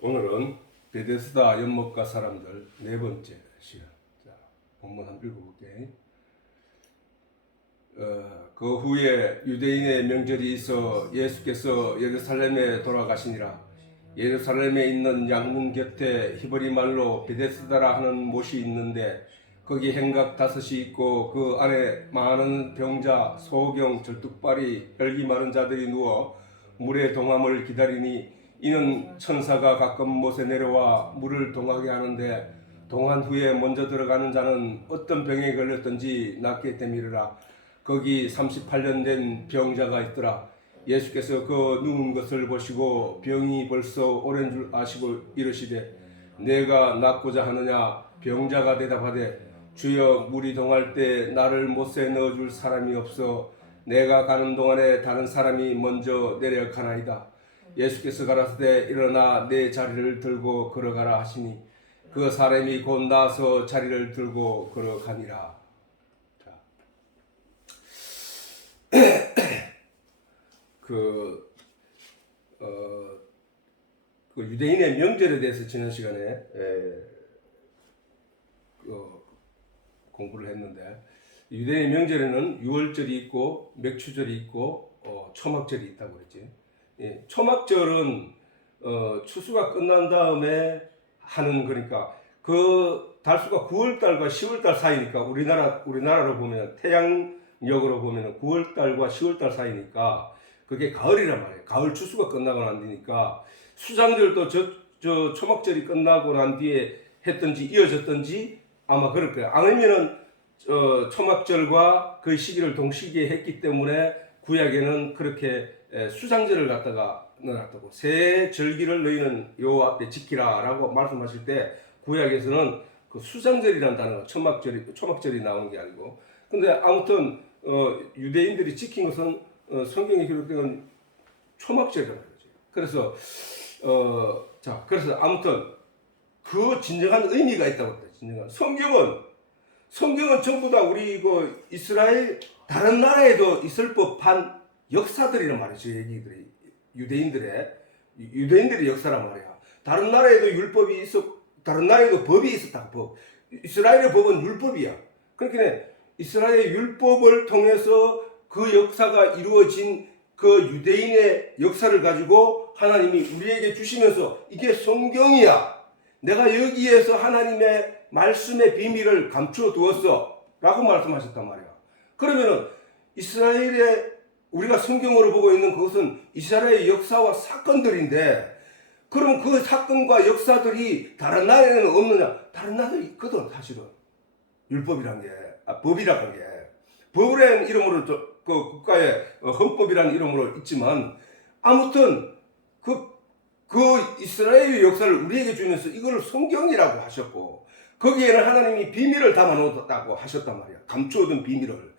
오늘은 베데스다 연못가 사람들 네 번째 시간. 자, 본문 한번 읽어볼게. 그 후에 유대인의 명절이 있어 예수께서 예루살렘에 돌아가시니라. 예루살렘에 있는 양문 곁에 히브리 말로 베데스다라 하는 못이 있는데 거기 행각 5이 있고 그 안에 많은 병자, 소경, 절뚝발이, 혈기 많은 자들이 누워 물의 동함을 기다리니 이는 천사가 가끔 못에 내려와 물을 동하게 하는데 동한 후에 먼저 들어가는 자는 어떤 병에 걸렸든지 낫게 되미르라. 거기 38년 된 병자가 있더라. 예수께서 그 누운 것을 보시고 병이 벌써 오랜 줄 아시고 이르시되 내가 낫고자 하느냐. 병자가 대답하되 주여 물이 동할 때 나를 못에 넣어줄 사람이 없어 내가 가는 동안에 다른 사람이 먼저 내려가나이다. 예수께서 가라사대 일어나 내 자리를 들고 걸어가라 하시니 그 사람이 곧 나서 자리를 들고 걸어가니라. 그 유대인의 명절에 대해서 지난 시간에 공부를 했는데 유대인의 명절에는 유월절이 있고 맥추절이 있고 초막절이 있다고 그랬지. 예, 초막절은 추수가 끝난 다음에 하는 거니까 그 달수가 9월달과 10월달 사이니까 우리나라로 보면 태양력으로 보면 9월달과 10월달 사이니까 그게 가을이란 말이에요. 가을 추수가 끝나고 난 뒤니까 수장절도 저 초막절이 끝나고 난 뒤에 했든지 이어졌든지 아마 그럴 거예요. 아니면은 초막절과 그 시기를 동시기에 했기 때문에 구약에는 그렇게 수장절을 갖다가 넣어놨다고. 새 절기를 너희는 요 앞에 지키라 라고 말씀하실 때 구약에서는 그 수장절이라는 단어가 초막절이 나오는 게 아니고, 근데 아무튼 유대인들이 지킨 것은 성경에 기록된 초막절이라는 거죠. 그래서 그래서 아무튼 그 진정한 의미가 있다고 합니다. 진정한 성경은 전부 다 우리 이스라엘 다른 나라에도 있을 법한 역사들이란 말이죠. 얘기들이 유대인들의 역사란 말이야. 다른 나라에도 율법이 다른 나라에도 법이 있었다. 법. 이스라엘의 법은 율법이야. 그러니까 이스라엘의 율법을 통해서 그 역사가 이루어진 그 유대인의 역사를 가지고 하나님이 우리에게 주시면서 이게 성경이야. 내가 여기에서 하나님의 말씀의 비밀을 감추어 두었어. 라고 말씀하셨단 말이야. 그러면은 우리가 성경으로 보고 있는 그것은 이스라엘의 역사와 사건들인데, 그럼 그 사건과 역사들이 다른 나라에는 없느냐? 다른 나라에 있거든, 사실은. 율법이란 게, 법이라는 게. 법이라는 이름으로 그 국가의 헌법이라는 이름으로 있지만, 아무튼 그 이스라엘의 역사를 우리에게 주면서 이거를 성경이라고 하셨고, 거기에는 하나님이 비밀을 담아놓았다고 하셨단 말이야. 감추어둔 비밀을.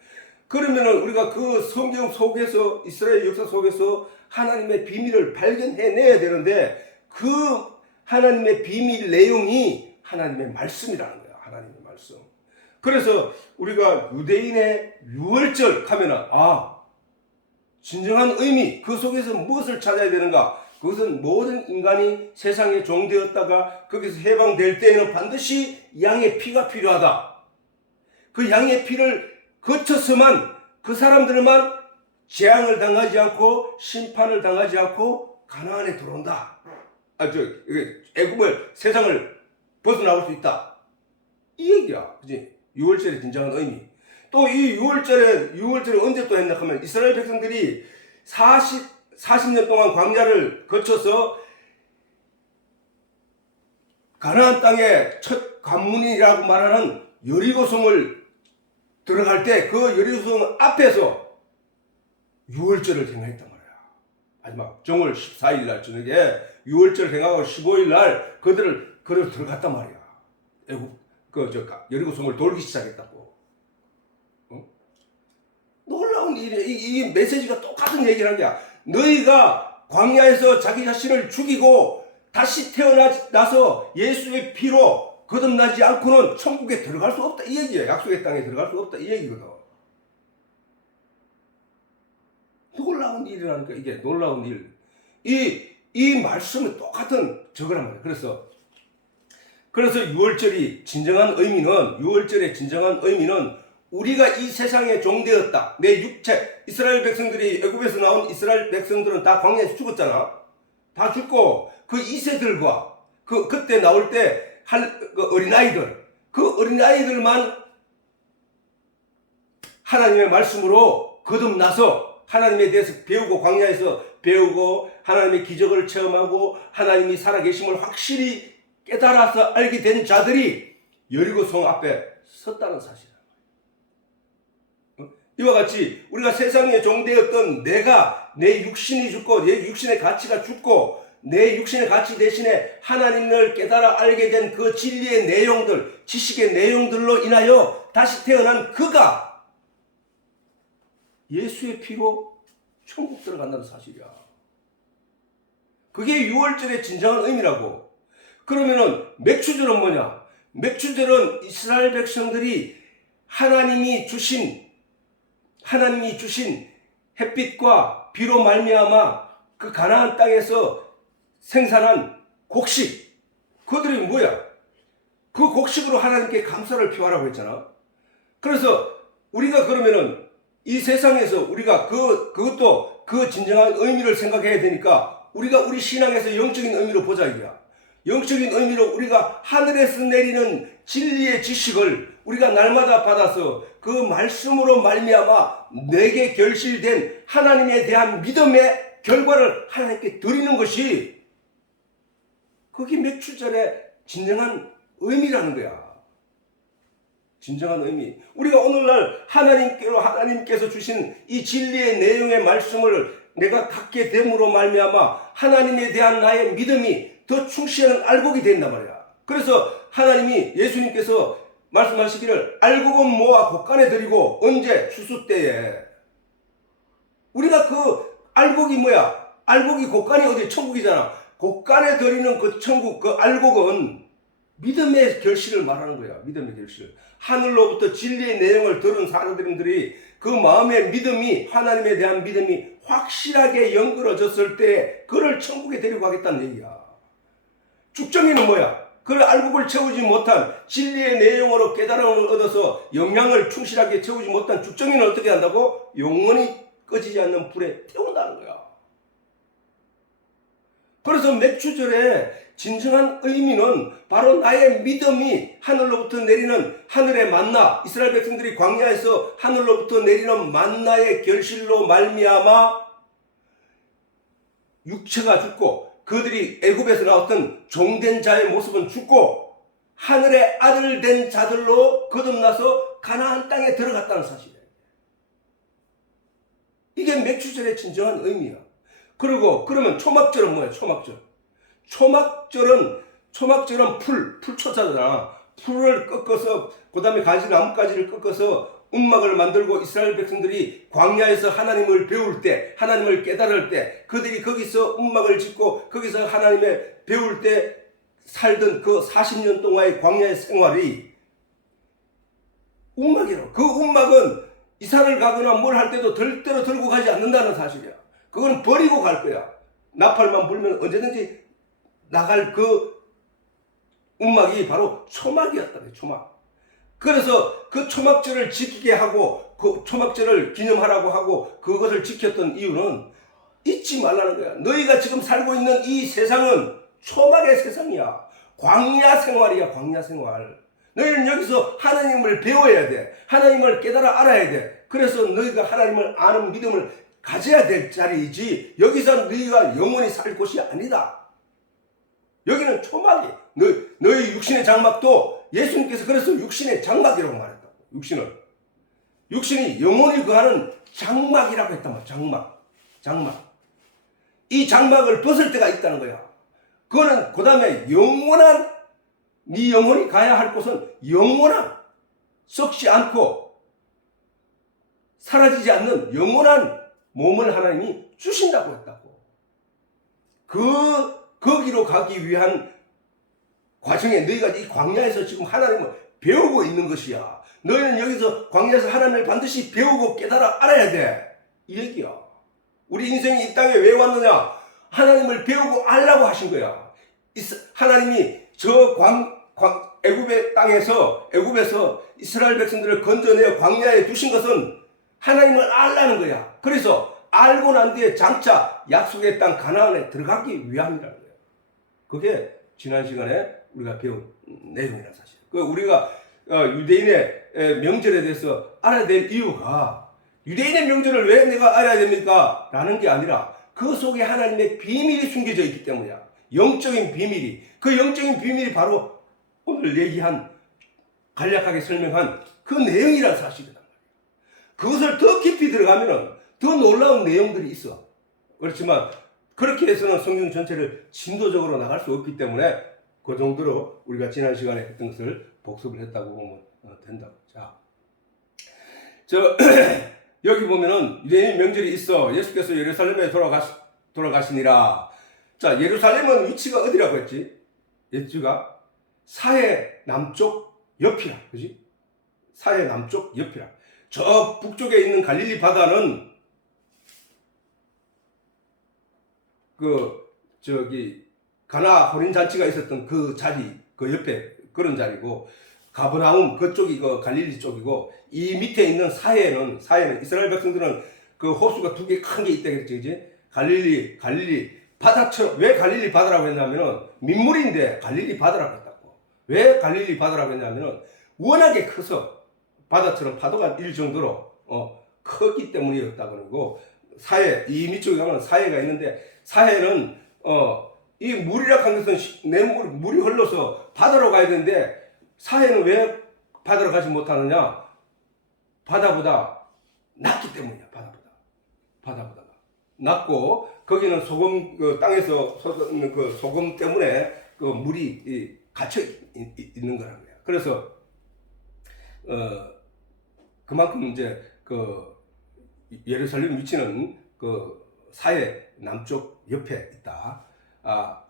그러면은 우리가 그 성경 속에서, 이스라엘 역사 속에서 하나님의 비밀을 발견해내야 되는데, 그 하나님의 비밀 내용이 하나님의 말씀이라는 거야. 하나님의 말씀. 그래서 우리가 유대인의 유월절 하면은 진정한 의미, 그 속에서 무엇을 찾아야 되는가? 그것은 모든 인간이 세상에 종되었다가 거기서 해방될 때에는 반드시 양의 피가 필요하다. 그 양의 피를 거쳐서만 그 사람들만 재앙을 당하지 않고 심판을 당하지 않고 가나안에 들어온다. 애굽을 세상을 벗어나올 수 있다. 이 얘기야. 그지? 6월절의 진정한 의미. 또 이 6월절을 언제 또 했나 하면 이스라엘 백성들이 40년 동안 광야를 거쳐서 가나안 땅의 첫 관문이라고 말하는 여리고성을 들어갈 때 그 여리고성 앞에서 6월절을 행했단 말이야. 마지막 정월 14일 날 저녁에 6월절 행하고 15일 날 그들을 들어갔단 말이야. 여리고성을 돌기 시작했다고. 놀라운 일이야. 이 메시지가 똑같은 얘기를 한 거야. 너희가 광야에서 자기 자신을 죽이고 다시 태어나서 예수의 피로 거듭나지 않고는 천국에 들어갈 수 없다. 이 얘기야. 약속의 땅에 들어갈 수 없다. 이 얘기거든. 놀라운 일이라니까. 이게 놀라운 일. 이 말씀은 똑같은 저거란 말이에요. 그래서 6월절이 진정한 의미는, 6월절의 진정한 의미는 우리가 이 세상에 종되었다. 내 육체, 이스라엘 백성들이, 애굽에서 나온 이스라엘 백성들은 다 광야에서 죽었잖아. 다 죽고 그 이세들과 그때 나올 때 그 어린아이들, 그 어린아이들만 하나님의 말씀으로 거듭나서 하나님에 대해서 배우고, 광야에서 배우고 하나님의 기적을 체험하고 하나님이 살아계심을 확실히 깨달아서 알게 된 자들이 여리고 성 앞에 섰다는 사실이야. 이와 같이 우리가 세상에 종되었던 내가, 내 육신이 죽고 내 육신의 가치가 죽고 내 육신의 가치 대신에 하나님을 깨달아 알게 된 그 진리의 내용들, 지식의 내용들로 인하여 다시 태어난 그가 예수의 피로 천국 들어간다는 사실이야. 그게 6월절의 진정한 의미라고. 그러면은 맥추절은 뭐냐? 맥추절은 이스라엘 백성들이 하나님이 주신 햇빛과 비로 말미암아 그 가나안 땅에서 생산한 곡식, 그들이 뭐야? 그 곡식으로 하나님께 감사를 표하라고 했잖아. 그래서 우리가 그러면은 이 세상에서 우리가 그것도 그 진정한 의미를 생각해야 되니까 우리가 우리 신앙에서 영적인 의미로 보자 이거야. 영적인 의미로 우리가 하늘에서 내리는 진리의 지식을 우리가 날마다 받아서 그 말씀으로 말미암아 내게 결실된 하나님에 대한 믿음의 결과를 하나님께 드리는 것이, 그게 맥추절의 진정한 의미라는 거야. 진정한 의미. 우리가 오늘날 하나님께서 주신 이 진리의 내용의 말씀을 내가 갖게 됨으로 말미암아 하나님에 대한 나의 믿음이 더 충실한 알곡이 된단 말이야. 그래서 하나님이, 예수님께서 말씀하시기를 알곡은 모아 곳간에 들이고 언제? 추수 때에. 우리가 그 알곡이 뭐야? 알곡이 곳간이 어디? 천국이잖아. 곳간에 들이는 그 천국, 그 알곡은 믿음의 결실을 말하는 거야. 믿음의 결실. 하늘로부터 진리의 내용을 들은 사람들이 그 마음의 믿음이, 하나님에 대한 믿음이 확실하게 연결어졌을 때 그를 천국에 데리고 가겠다는 얘기야. 죽정이는 뭐야? 그 알곡을 채우지 못한, 진리의 내용으로 깨달음을 얻어서 영양을 충실하게 채우지 못한 죽정이는 어떻게 한다고? 영원히 꺼지지 않는 불에 태운다는 거야. 그래서 맥추절의 진정한 의미는 바로 나의 믿음이 하늘로부터 내리는 하늘의 만나, 이스라엘 백성들이 광야에서 하늘로부터 내리는 만나의 결실로 말미암아 육체가 죽고 그들이 애굽에서 나왔던 종된 자의 모습은 죽고 하늘의 아들 된 자들로 거듭나서 가나안 땅에 들어갔다는 사실이에요. 이게 맥추절의 진정한 의미야. 그러면 초막절은 뭐야? 초막절은 풀초자잖아. 풀을 꺾어서, 그 다음에 나뭇가지를 꺾어서 움막을 만들고 이스라엘 백성들이 광야에서 하나님을 배울 때, 하나님을 깨달을 때, 그들이 거기서 움막을 짓고 거기서 하나님을 배울 때 살던 그 40년 동안의 광야의 생활이 움막이라고. 그 움막은 이사를 가거나 뭘 할 때도 절대로 들고 가지 않는다는 사실이야. 그건 버리고 갈 거야. 나팔만 불면 언제든지 나갈 그 움막이 바로 초막이었다. 초막. 그래서 그 초막절을 지키게 하고 그 초막절을 기념하라고 하고 그것을 지켰던 이유는 잊지 말라는 거야. 너희가 지금 살고 있는 이 세상은 초막의 세상이야. 광야 생활이야. 광야 생활. 너희는 여기서 하나님을 배워야 돼. 하나님을 깨달아 알아야 돼. 그래서 너희가 하나님을 아는 믿음을 가져야 될 자리이지 여기서 너희가 영원히 살 곳이 아니다. 여기는 초막이. 너희 육신의 장막도 예수님께서 그래서 육신의 장막이라고 말했다고. 육신이 영원히 거하는 장막이라고 했단 말이야. 장막. 이 장막을 벗을 때가 있다는 거야. 그거는 그 다음에 영원한, 네 영혼이 가야 할 곳은 영원한, 썩지 않고 사라지지 않는 영원한 몸을 하나님이 주신다고 했다고. 거기로 가기 위한 과정에 너희가 이 광야에서 지금 하나님을 배우고 있는 것이야. 너희는 여기서 광야에서 하나님을 반드시 배우고 깨달아 알아야 돼. 이 얘기야. 우리 인생이 이 땅에 왜 왔느냐? 하나님을 배우고 알라고 하신 거야. 하나님이 저 애굽의 땅에서, 애굽에서 이스라엘 백성들을 건져내어 광야에 두신 것은 하나님을 알라는 거야. 그래서 알고 난 뒤에 장차 약속의 땅 가나안에 들어가기 위함이라는 거예요. 그게 지난 시간에 우리가 배운 내용이라는 사실. 우리가 유대인의 명절에 대해서 알아야 될 이유가, 유대인의 명절을 왜 내가 알아야 됩니까? 라는 게 아니라 그 속에 하나님의 비밀이 숨겨져 있기 때문이야. 영적인 비밀이. 그 영적인 비밀이 바로 오늘 얘기한, 간략하게 설명한 그 내용이라는 사실이란 말이야. 그것을 더 깊이 들어가면 더 놀라운 내용들이 있어. 그렇지만 그렇게 해서는 성경 전체를 진도적으로 나갈 수 없기 때문에 그 정도로 우리가 지난 시간에 했던 것을 복습을 했다고 보면 된다고. 자, 여기 보면은 유대인 명절이 있어. 예수께서 예루살렘에 돌아가시니라. 자, 예루살렘은 위치가 어디라고 했지? 예수가 사해 남쪽 옆이라. 그지? 사해 남쪽 옆이라. 저 북쪽에 있는 갈릴리 바다는 가나 혼인 잔치가 있었던 그 자리, 그 옆에 그런 자리고, 가버나움 그쪽이 그 갈릴리 쪽이고, 이 밑에 있는 사해는 이스라엘 백성들은 그 호수가 두 개 큰 게 있다 그랬지, 그지? 갈릴리 바다처럼. 왜 갈릴리 바다라고 했냐면은 민물인데 갈릴리 바다라고 했다고. 왜 갈릴리 바다라고 했냐면은 워낙에 커서 바다처럼 파도가 일 정도로 크기 때문이었다 그러고, 사해, 이 밑쪽에 가면 사해가 있는데, 사해는 이 물이라 하는 것은 물이 흘러서 바다로 가야 되는데, 사해는 왜 바다로 가지 못하느냐? 바다보다 낮기 때문이야. 바다보다 낮고, 거기는 소금, 땅에서 소금 때문에 그 물이 갇혀 있는 거란 거야. 그래서 그만큼 이제 예루살렘 위치는 사해 남쪽 옆에 있다.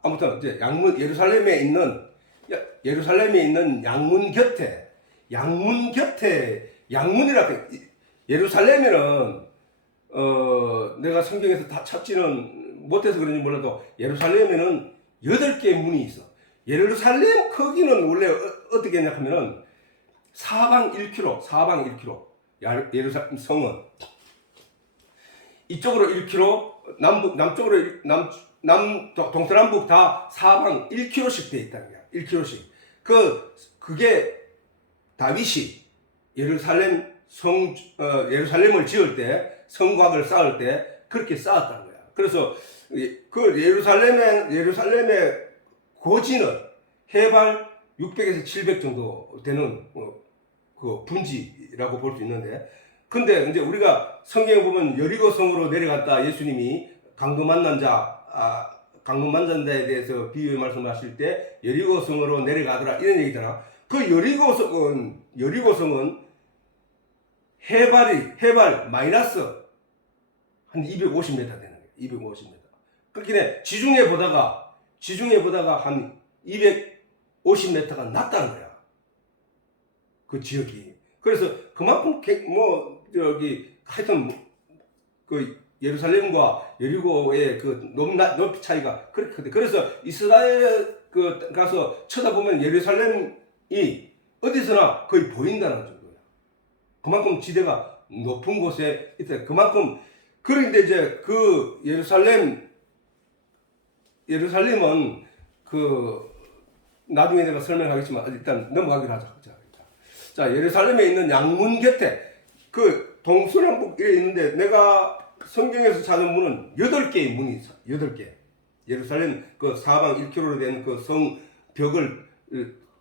아무튼 이제 예루살렘에 있는 양문 곁에, 양문이라. 예루살렘에는 내가 성경에서 다 찾지는 못해서 그런지 몰라도 예루살렘에는 8개의 문이 있어. 예루살렘 크기는 원래 어떻게 했냐면은 사방 1km. 예루살렘 성은 이쪽으로 1km, 남쪽으로 동서남북 다 사방 1km씩 돼 있다는 거야. 1km씩. 그게 다윗이 예루살렘을 지을 때, 성곽을 쌓을 때 그렇게 쌓았다는 거야. 그래서 그 예루살렘의 고지는 해발 600에서 700 정도 되는 그 분지라고 볼 수 있는데, 근데 이제 우리가 성경에 보면 여리고 성으로 내려갔다, 예수님이 강도 만난 자에 대해서 비유의 말씀하실 때 여리고 성으로 내려가더라 이런 얘기잖아. 그 여리고 성은 해발 마이너스 한 250m 되는 거예요. 250m. 그렇게 지중해 보다가 한 250m가 낮다는 거야. 그 지역이. 그래서 그만큼 하여튼 그 예루살렘과 여리고의 그 높이 차이가 그렇게 크대. 그래서 이스라엘 가서 쳐다보면 예루살렘이 어디서나 거의 보인다는 정도야. 그만큼 지대가 높은 곳에 있다. 그만큼. 그런데 이제 그 예루살렘은 나중에 내가 설명하겠지만 일단 넘어가기로 하자. 자, 예루살렘에 있는 양문 곁에 그 동서남북에 있는데, 내가 성경에서 찾은 문은 8개의 문이 있어. 8개. 예루살렘 사방 1km로 된 그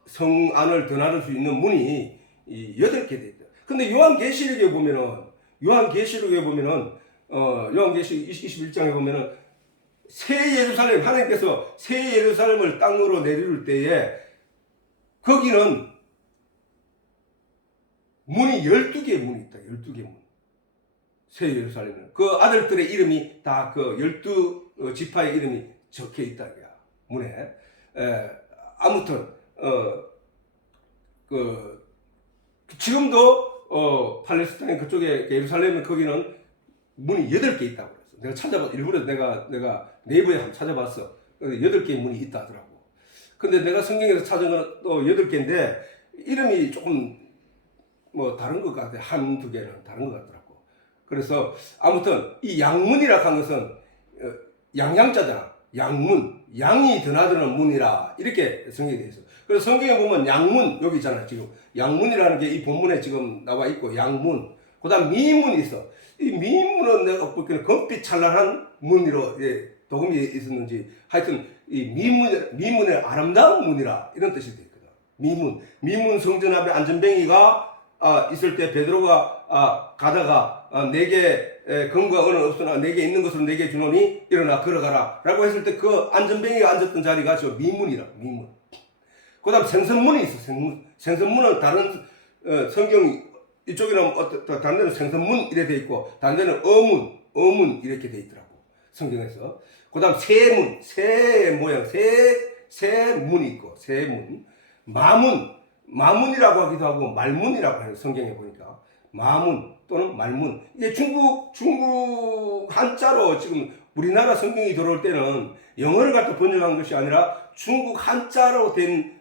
성 안을 드나들 수 있는 문이 8개 돼 있다. 근데 요한계시록에 보면은 요한계시록 21장에 보면은 새 예루살렘, 하나님께서 새 예루살렘을 땅으로 내릴 때에 거기는 문이 12개의 문이 있다. 12개의 문. 새 예루살렘은 그 아들들의 이름이 다 그 12지파의 이름이 적혀 있다. 문에. 아무튼 지금도 팔레스타인 그쪽에 예루살렘 거기는 문이 8개 있다고 그랬어. 내가 찾아봐 일부러 내가 네이버에 한번 찾아봤어. 8개의 문이 있다 하더라고. 근데 내가 성경에서 찾은 건 또 8개인데 이름이 조금 뭐 다른 것 같아. 한두 개는 다른 것 같더라고. 그래서 아무튼 이 양문이라 한 것은 양양자잖아. 양문, 양이 드나드는 문이라 이렇게 성경이 되어 있어. 그래서 성경에 보면 양문 여기 있잖아. 지금 양문이라는 게 이 본문에 지금 나와 있고 양문. 그다음 미문이 있어. 이 미문은 내가 보기에는 금빛 찬란한 문으로 도금이 있었는지 하여튼 이 미문의 아름다운 문이라 이런 뜻이 되어 있거든. 미문 성전 앞에 안전뱅이가 있을 때 베드로가 가다가 내게 금과 은은 없으나 내게 있는 것으로 내게 주노니 일어나 걸어가라 라고 했을 때 그 안전뱅이가 앉았던 자리가 저 미문. 그 다음 생선문이 있어. 생선문은 다른 성경 이쪽에는 다른 데는 생선문 이렇게 돼 있고 다른 데는 어문 이렇게 돼 있더라고 성경에서. 그 다음 새 모양 새문이 있고 새문. 마문이라고 하기도 하고 말문이라고 해요. 성경에 보니까 마문 또는 말문. 이게 중국 한자로 지금 우리나라 성경이 들어올 때는 영어를 갖다 번역한 것이 아니라 중국 한자로 된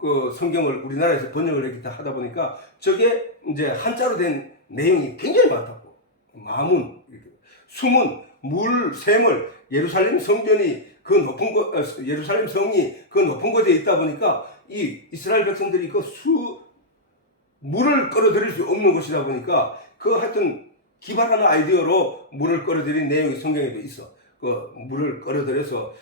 그 성경을 우리나라에서 번역을 했기 하다 보니까 저게 이제 한자로 된 내용이 굉장히 많다고. 마문, 수문, 샘을 예루살렘 성전이 예루살렘 성이 그 높은 곳에 있다 보니까 이 이스라엘 백성들이 물을 끌어들일 수 없는 곳이다 보니까 하여튼 기발한 아이디어로 물을 끌어들인 내용이 성경에도 있어. 물을 끌어들여서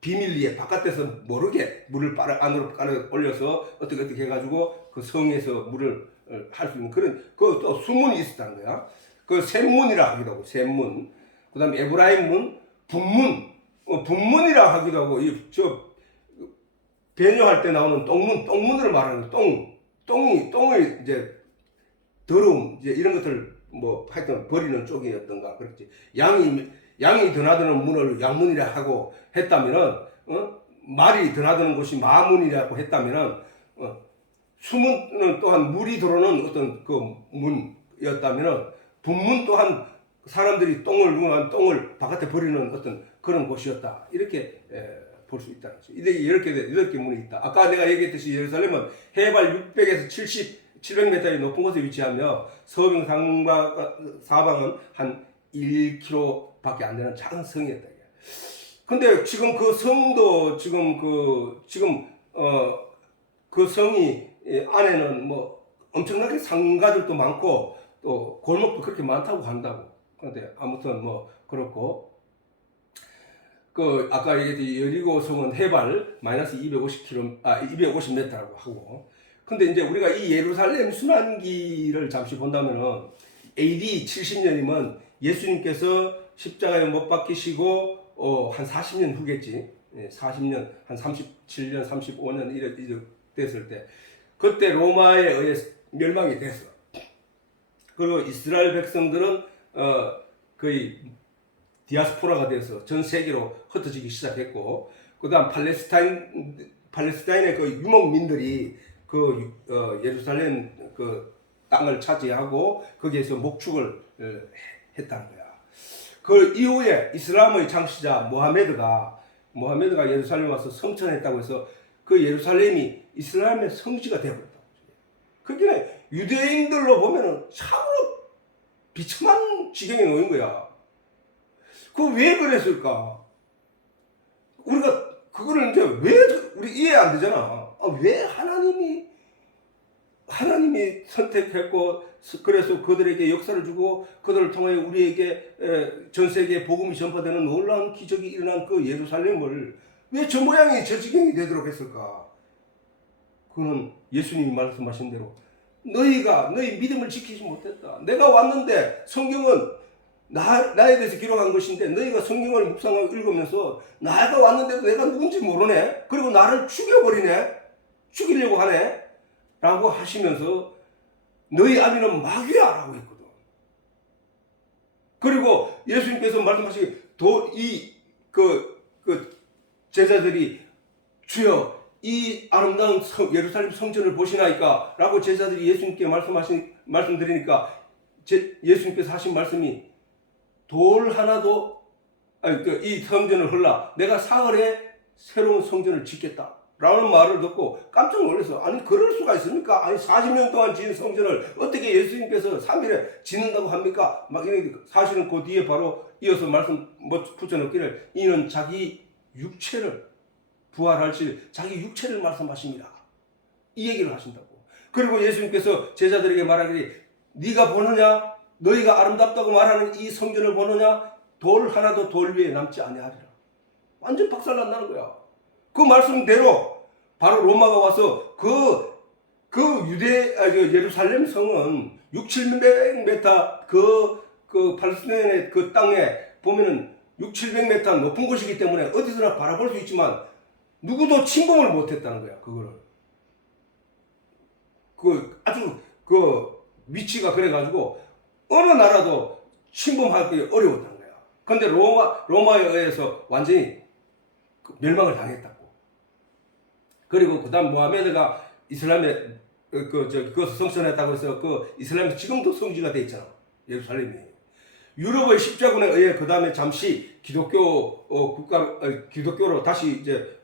비밀리에 바깥에서 모르게 물을 안으로 깔아 올려서 어떻게 해가지고 그 성에서 물을 할 수 있는 그런 또 수문이 있었다는 거야. 샘문이라 하기도 하고 샘문. 그다음 에브라임 문, 북문이라 하기도 하고 변효할 때 나오는 똥문을 말하는 똥을 이제 더러움 이제 이런 것들 뭐 하여튼 버리는 쪽이었던가 그렇지. 양이 드나드는 문을 양문이라 하고 했다면은 말이 드나드는 곳이 마문이라고 했다면은 수문은 또한 물이 들어오는 어떤 그 문이었다면은 북문 또한 사람들이 똥을 바깥에 버리는 어떤 그런 곳이었다. 이렇게 볼 수 있다는 거죠. 이렇게 문이 있다. 아까 내가 얘기했듯이 예루살렘은 해발 600에서 700m의 높은 곳에 위치하며 서빙 사방은 한 1km밖에 안 되는 작은 성이었다. 근데 지금 그 성도 그 성이 안에는 뭐 엄청나게 상가들도 많고 또 골목도 그렇게 많다고 한다고. 그런데 아무튼 뭐 그렇고 아까 얘기했듯이 여리고 성은 해발 마이너스 250m라고 하고. 근데 이제 우리가 이 예루살렘 순환기를 잠시 본다면은 AD 70년이면 예수님께서 십자가에 못 박히시고 한 40년 후겠지. 40년 한 37년 35년 이래 됐을 때 그때 로마에 의해 멸망이 됐어. 그리고 이스라엘 백성들은 거의 디아스포라가 돼서 전 세계로 흩어지기 시작했고, 그다음 팔레스타인의 그 유목민들이 예루살렘 땅을 차지하고 거기에서 목축을 했다는 거야. 그 이후에 이슬람의 창시자 모하메드가 예루살렘 와서 성천했다고 해서 그 예루살렘이 이슬람의 성지가 되어버렸다. 그러니까 유대인들로 보면은 참으로 비참한 지경에 놓인 거야. 왜 그랬을까? 우리가 그거를 이제 우리 이해 안 되잖아. 왜 하나님이 선택했고 그래서 그들에게 역사를 주고 그들을 통해 우리에게 전 세계에 복음이 전파되는 놀라운 기적이 일어난 그 예루살렘을 왜 저 모양이 저 지경이 되도록 했을까? 그는 예수님이 말씀하신 대로 너희 믿음을 지키지 못했다. 내가 왔는데 성경은 나에 대해서 기록한 것인데 너희가 성경을 묵상하고 읽으면서 나가 왔는데도 내가 누군지 모르네. 그리고 나를 죽이려고 하네 라고 하시면서 너희 아비는 마귀야 라고 했거든. 그리고 예수님께서 말씀하시기 제자들이 주여 이 아름다운 예루살렘 성전을 보시나이까 라고 제자들이 예수님께 말씀드리니까 예수님께서 하신 말씀이 돌 하나도 이 성전을 헐라 내가 사흘에 새로운 성전을 짓겠다 라는 말을 듣고 깜짝 놀랐어. 아니 그럴 수가 있습니까? 아니 40년 동안 지은 성전을 어떻게 예수님께서 3일에 짓는다고 합니까? 막 이런 사실은 그 뒤에 바로 이어서 말씀 붙여넣기를 이는 자기 육체를 부활할지 자기 육체를 말씀하십니다. 이 얘기를 하신다고. 그리고 예수님께서 제자들에게 말하기를 네가 보느냐 너희가 아름답다고 말하는 이 성전을 보느냐 돌 하나도 돌 위에 남지 아니하리라. 완전 박살난다는 거야. 그 말씀대로 바로 로마가 와서 예루살렘 성은 600-700m 그 팔레스타인의 그 땅에 보면은 600-700m 높은 곳이기 때문에 어디서나 바라볼 수 있지만 누구도 침범을 못했다는 거야. 그거를 아주 위치가 그래가지고 어느 나라도 침범하기 어려웠다는 거야. 그런데 로마에 의해서 완전히 멸망을 당했다고. 그리고 그다음 모하메드가 이슬람에 그것을 성천했다고 해서 그 이슬람이 지금도 성지가 돼 있잖아. 예루살렘이. 유럽의 십자군에 의해 그 다음에 잠시 기독교로 다시 이제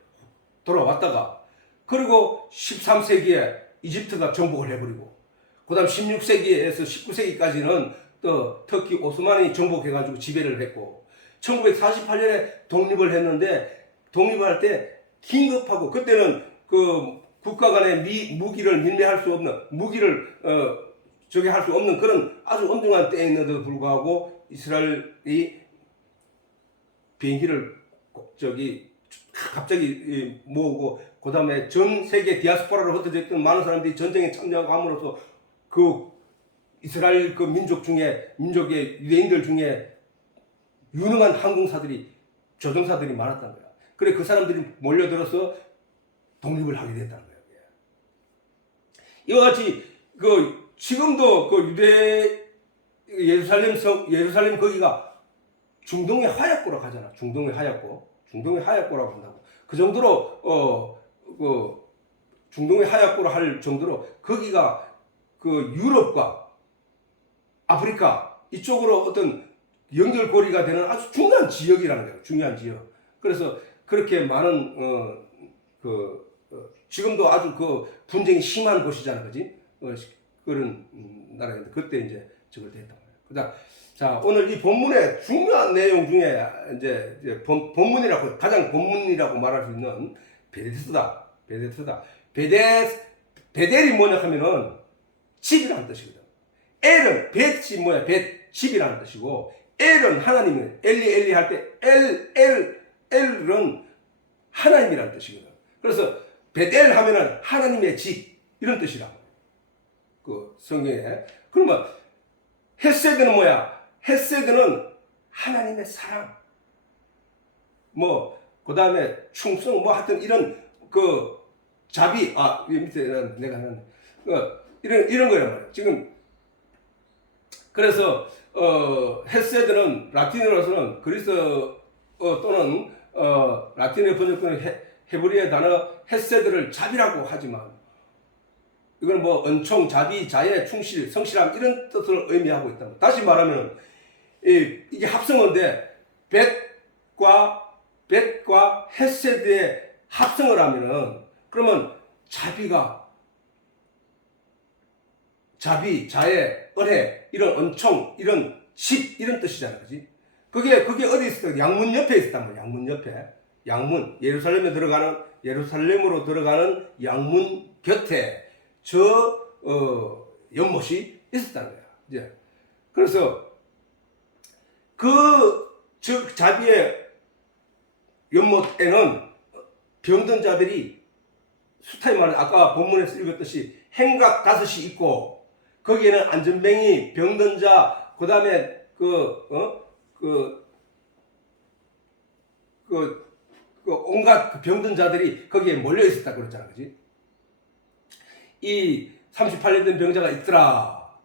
돌아왔다가 그리고 13세기에 이집트가 정복을 해버리고 그 다음 16세기에서 19세기까지는 또 터키 오스만이 정복해가지고 지배를 했고 1948년에 독립을 했는데 독립할 때 긴급하고 그때는 그 국가 간의 무기를 밀매할 수 없는 무기를 할 수 없는 그런 아주 엄중한 때에 있는데도 불구하고 이스라엘이 비행기를 갑자기 모으고 그 다음에 전 세계 디아스포라로 흩어져 있던 많은 사람들이 전쟁에 참여하고 함으로써 그 이스라엘 그 민족의 유대인들 중에 유능한 항공사들이 조종사들이 많았던 거야. 그래 그 사람들이 몰려들어서 독립을 하게 됐다는 거예요. 이와 같이 지금도 예루살렘 거기가 중동의 하얗고라고 하잖아. 중동의 하얗고라고 한다고. 그 정도로 중동의 하얗고로 할 정도로 거기가 그 유럽과 아프리카 이쪽으로 어떤 연결고리가 되는 아주 중요한 지역이라는 거예요. 중요한 지역. 그래서 그렇게 많은 지금도 아주 분쟁이 심한 곳이잖아, 그지? 그런 나라인데 그때 이제 저걸 됐단 말이에요. 그다음 자 오늘 이 본문의 중요한 내용 중에 이제 본문이라고 가장 본문이라고 말할 수 있는 베데스다. 베델이 뭐냐 하면은 집이라는 뜻이거든. 엘은 벳이 뭐야? 집이라는 뜻이고 엘은 하나님은 엘리 할 때 엘은 하나님이라는 뜻이거든. 그래서 베델 하면은 하나님의 집 이런 뜻이라고. 그 성경에. 그러면 헤세드는 뭐야? 헤세드는 하나님의 사랑. 그 다음에 충성 하여튼 이런 자비 밑에 내가 하는 이런 거란 말이야. 지금 그래서 헤세드는 라틴어로서는 그리스어 또는 라틴어 번역된 헤브리어 단어 헤세드를 자비라고 하지만 이건 은총, 자비, 자애, 충실, 성실함 이런 뜻을 의미하고 있다. 다시 말하면 이게 합성어인데 벳과 헤세드의 합성을 하면은 그러면 자비, 자애, 은혜 이런 은총, 이런 집 이런 뜻이잖아, 그지? 그게 어디 있을까? 양문 옆에 있었단 말이야. 양문 옆에. 예루살렘으로 들어가는 양문 곁에 연못이 있었다는 거야. 이제 그래서 자비의 연못에는 병든 자들이 숱하게 말해 아까 본문에서 읽었듯이 행각 5이 있고 거기에는 안전뱅이, 병든 자, 그 다음에 온갖 병든 자들이 거기에 몰려 있었다 그랬잖아, 그지? 이 38년 된 병자가 있더라.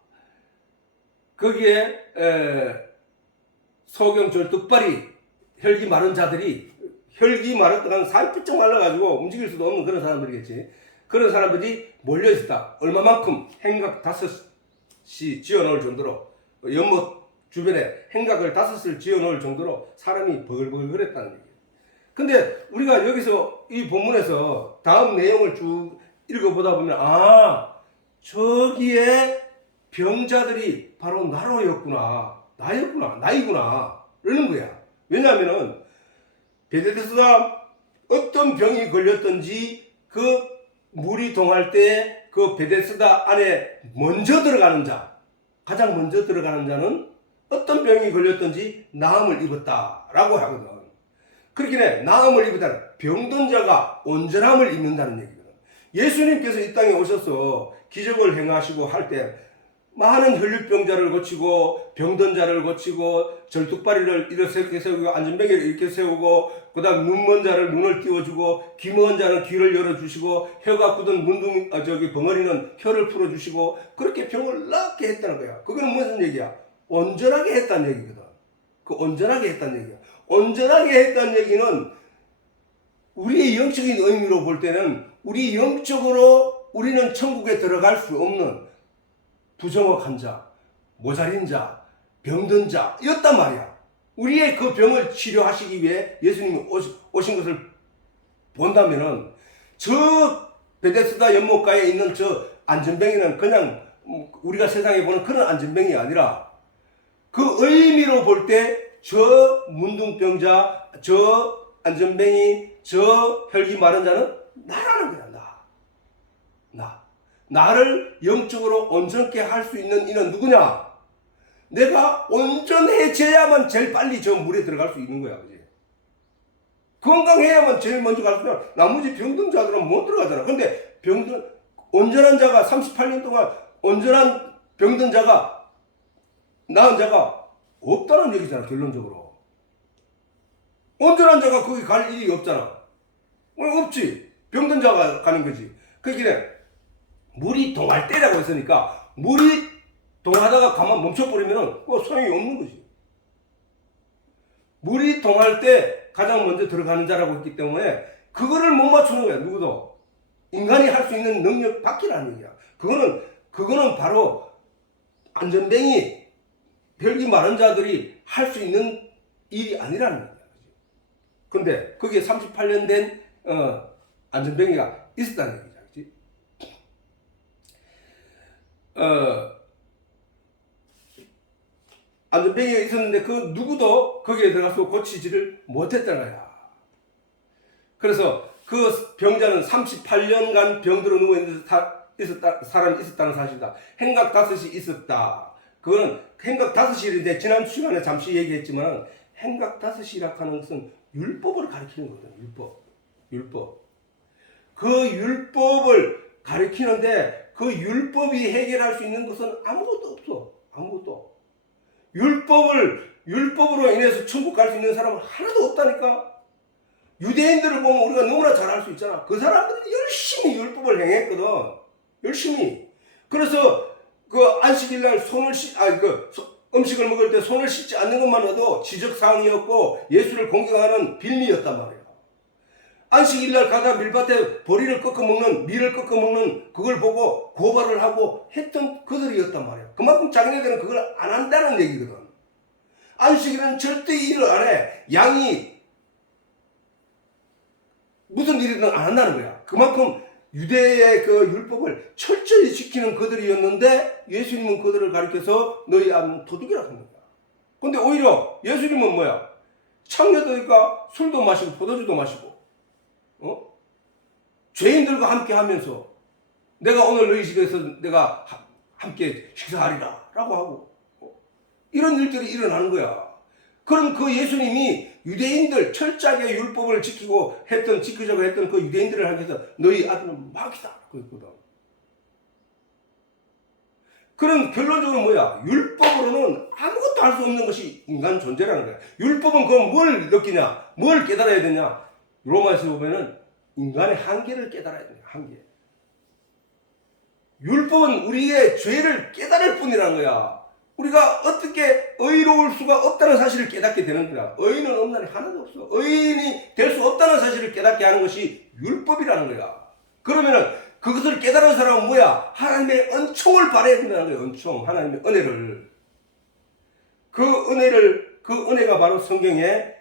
거기에 소경절뚝발이 혈기 마른 자들이 혈기 마르다가 살이 삐쩍 말라가지고 움직일 수도 없는 그런 사람들이겠지. 그런 사람들이 몰려 있었다. 얼마만큼 행각 5이 지어놓을 정도로 연못 주변에 행각을 5을 지어 놓을 정도로 사람이 버글버글거렸다는 얘기예요. 근데 우리가 여기서 이 본문에서 다음 내용을 쭉 읽어보다 보면 저기에 병자들이 바로 나로였구나, 나이구나 이러는 거야. 왜냐하면은 베데스다 어떤 병이 걸렸든지 그 물이 동할 때 그 베데스다 안에 먼저 들어가는 자, 가장 먼저 들어가는 자는 어떤 병이 걸렸든지 나음을 입었다라고 하거든. 그렇긴 해. 나음을 입었다는 병든 자가 온전함을 입는다는 얘기거든. 예수님께서 이 땅에 오셔서 기적을 행하시고 할 때 많은 혈류병자를 고치고 병든 자를 고치고 절뚝발이를 이렇게 세우고 안전뱅이를 이렇게 세우고 그 다음 눈먼 자를 눈을 띄워주고 귀 먼 자는 귀를 열어주시고 혀가 굳은 벙어리는 혀를 풀어주시고 그렇게 병을 낫게 했다는 거야. 그거는 무슨 얘기야? 온전하게 했다는 얘기거든. 그 온전하게 했다는 얘기야. 온전하게 했다는 얘기는 우리의 영적인 의미로 볼 때는 우리 영적으로 우리는 천국에 들어갈 수 없는 부정확한 자, 모자린 자, 병든 자였단 말이야. 우리의 그 병을 치료하시기 위해 예수님이 오신 것을 본다면은 저 베데스다 연못가에 있는 저 안전뱅이는 그냥 우리가 세상에 보는 그런 안전뱅이 아니라 그 의미로 볼 때 저 문둥병자, 저 안전뱅이, 저 혈기 마른 자는 나라는 거야. 나를 영적으로 온전케 할 수 있는 이는 누구냐? 내가 온전해져야만 제일 빨리 저 물에 들어갈 수 있는 거야. 그지? 건강해야만 제일 먼저 갈 수 있는, 나머지 병든 자들은 못 들어가잖아. 근데 온전한 자가 38년 동안 온전한 병든 자가 나은 자가 없다는 얘기잖아. 결론적으로. 온전한 자가 거기 갈 일이 없잖아. 없지. 병든 자가 가는 거지. 그러니까 물이 동할 때라고 했으니까 물이 동하다가 가만 멈춰버리면 소용이 없는 거지. 물이 동할 때 가장 먼저 들어가는 자라고 했기 때문에 그거를 못 맞추는 거야. 누구도. 인간이 할 수 있는 능력 밖이라는 얘기야. 그거는 바로 안전뱅이, 혈기 마른 자들이 할 수 있는 일이 아니라는 얘기야. 근데 거기에 38년 된 안전뱅이가 있었다는 얘기야. 안전뱅이가 있었는데 그 누구도 거기에 들어가서 고치지를 못했다는 거야. 그래서 그 병자는 38년간 병들어 누워있는 사람이 있었다는 사실이다. 행각 5이 있었다. 그거는 행각 5일인데 지난 시간에 잠시 얘기했지만 행각 5이라고 하는 것은 율법을 가리키는 거거든. 율법. 그 율법을 가리키는데 그 율법이 해결할 수 있는 것은 아무것도 없어. 아무것도. 율법으로 인해서 천국 갈 수 있는 사람은 하나도 없다니까. 유대인들을 보면 우리가 너무나 잘 알 수 있잖아. 그 사람들은 열심히 율법을 행했거든. 열심히. 그래서 그 안식일날 음식을 먹을 때 손을 씻지 않는 것만으로도 지적사항이었고 예수를 공경하는 빌미였단 말이야. 안식일날 가다 밀밭에 밀을 꺾어 먹는 그걸 보고 고발을 하고 했던 그들이었단 말이야. 그만큼 자기네들은 그걸 안 한다는 얘기거든. 안식일은 절대 일을 안 해. 양이 무슨 일이든 안 한다는 거야. 그만큼 유대의 그 율법을 철저히 지키는 그들이었는데 예수님은 그들을 가리켜서 너희 아는 도둑이라고 하는 거야. 근데 오히려 예수님은 뭐야? 창녀들과 술도 마시고 포도주도 마시고 죄인들과 함께 하면서 내가 오늘 너희 집에서 내가 함께 식사하리라 라고 하고 이런 일들이 일어나는 거야. 그럼 그 예수님이 유대인들 철저하게 율법을 지키자고 했던 그 유대인들을 향해서 너희 아들은 마귀다 그랬거든. 그럼 결론적으로 뭐야? 율법으로는 아무것도 할 수 없는 것이 인간 존재라는 거야. 율법은 그럼 뭘 느끼냐? 뭘 깨달아야 되냐? 로마에서 보면은 인간의 한계를 깨달아야 돼요. 한계. 율법은 우리의 죄를 깨달을 뿐이라는 거야. 우리가 어떻게 의로울 수가 없다는 사실을 깨닫게 되는 거야. 의인은 없나니 하나도 없어. 의인이 될 수 없다는 사실을 깨닫게 하는 것이 율법이라는 거야. 그러면은 그것을 깨달은 사람은 뭐야? 하나님의 은총을 바라야 된다는 거야. 은총, 하나님의 은혜를. 그 은혜가 바로 성경의